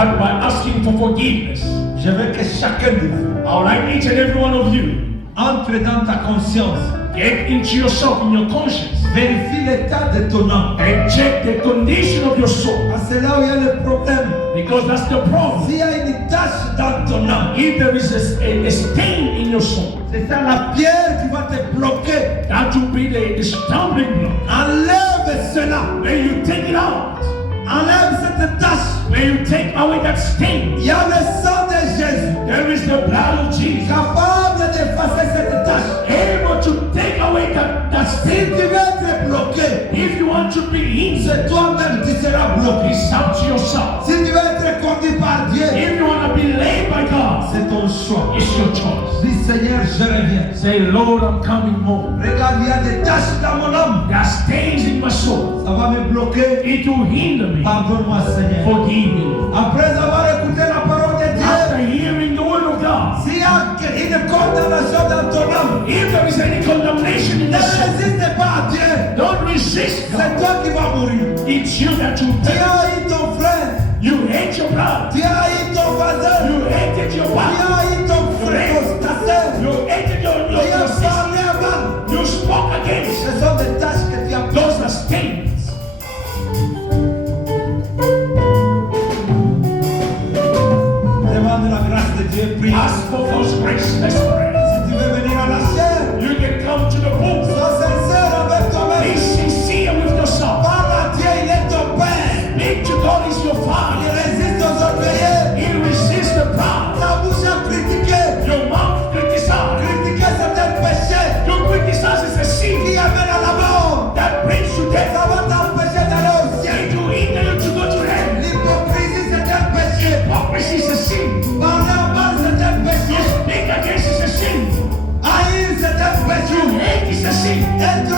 That by asking for forgiveness, je veux que chacun de vous I would like each and every one of you entre dans ta conscience, get into yourself, in your conscience, vérifie l'état de ton âme. and check the condition of your soul. Parce que c'est là où il y a le problème. Because that's the problem. S'il y a une tache dans ton âme, If there is a stain in your soul, c'est ça la pierre qui va te bloquer. that will be the stumbling block. Enlève cela. When you take it out, Enlève cette tache. when you take away that stain, Il y a le sang de Jésus there is the blood of Jesus, capable d'effacer cette tache. able to take away that Si stain. tu veux être bloqué, If you want to be in, c'est toi-même qui seras bloqué. it's up to yourself. Si tu veux être conduit par Dieu, If you want to be led by God, c'est ton choix. it's your choice. Dis Seigneur, je reviens. Say, Lord, I'm coming home. Regarde, il y a des taches dans mon âme. There are stains in my soul. Ça va me bloquer. It will hinder me. Pardonne-moi, Seigneur. Forgive me, Lord. Après avoir écouté la parole de After Dieu, hearing the word of God, s'il y a une condamnation dans ton âme, if there is any condemnation in ne the soul, résiste pas à Dieu. don't resist God. C'est toi qui vas mourir. It's you that you Tu take. as eu ton frère, You hate your brother. tu as eu ton voisin, You hated your tu wife. as eu ton frère, ta sœur, You hated your tu as sister. parlé avant. You spoke against. Ce sont des tâches que tu as Those are stains. Demande la grâce de Dieu, prie. Ask for those grace. Let's pray. Si tu veux venir à la chair, You can come to the pool. sois sincère avec Be toi-même. sincere with yourself. Parle à Dieu, il est ton Père. Speak to God is your Il Father. résiste aux orgueilleux. He resists the proud. Ta bouche a critiqué. Your mouth criticize. Critiquer, c'est un péché You criticize is a sin qui amène à la mort. that brings you death. Ça va t'empêcher d'aller au ciel. It will hinder you to go to heaven. L'hypocrisie, c'est un péché. Hypocrisy is a sin. Parler en mal, c'est un péché. You speak against is a sin. Haïr, c'est un péché. You hate is a sin. Être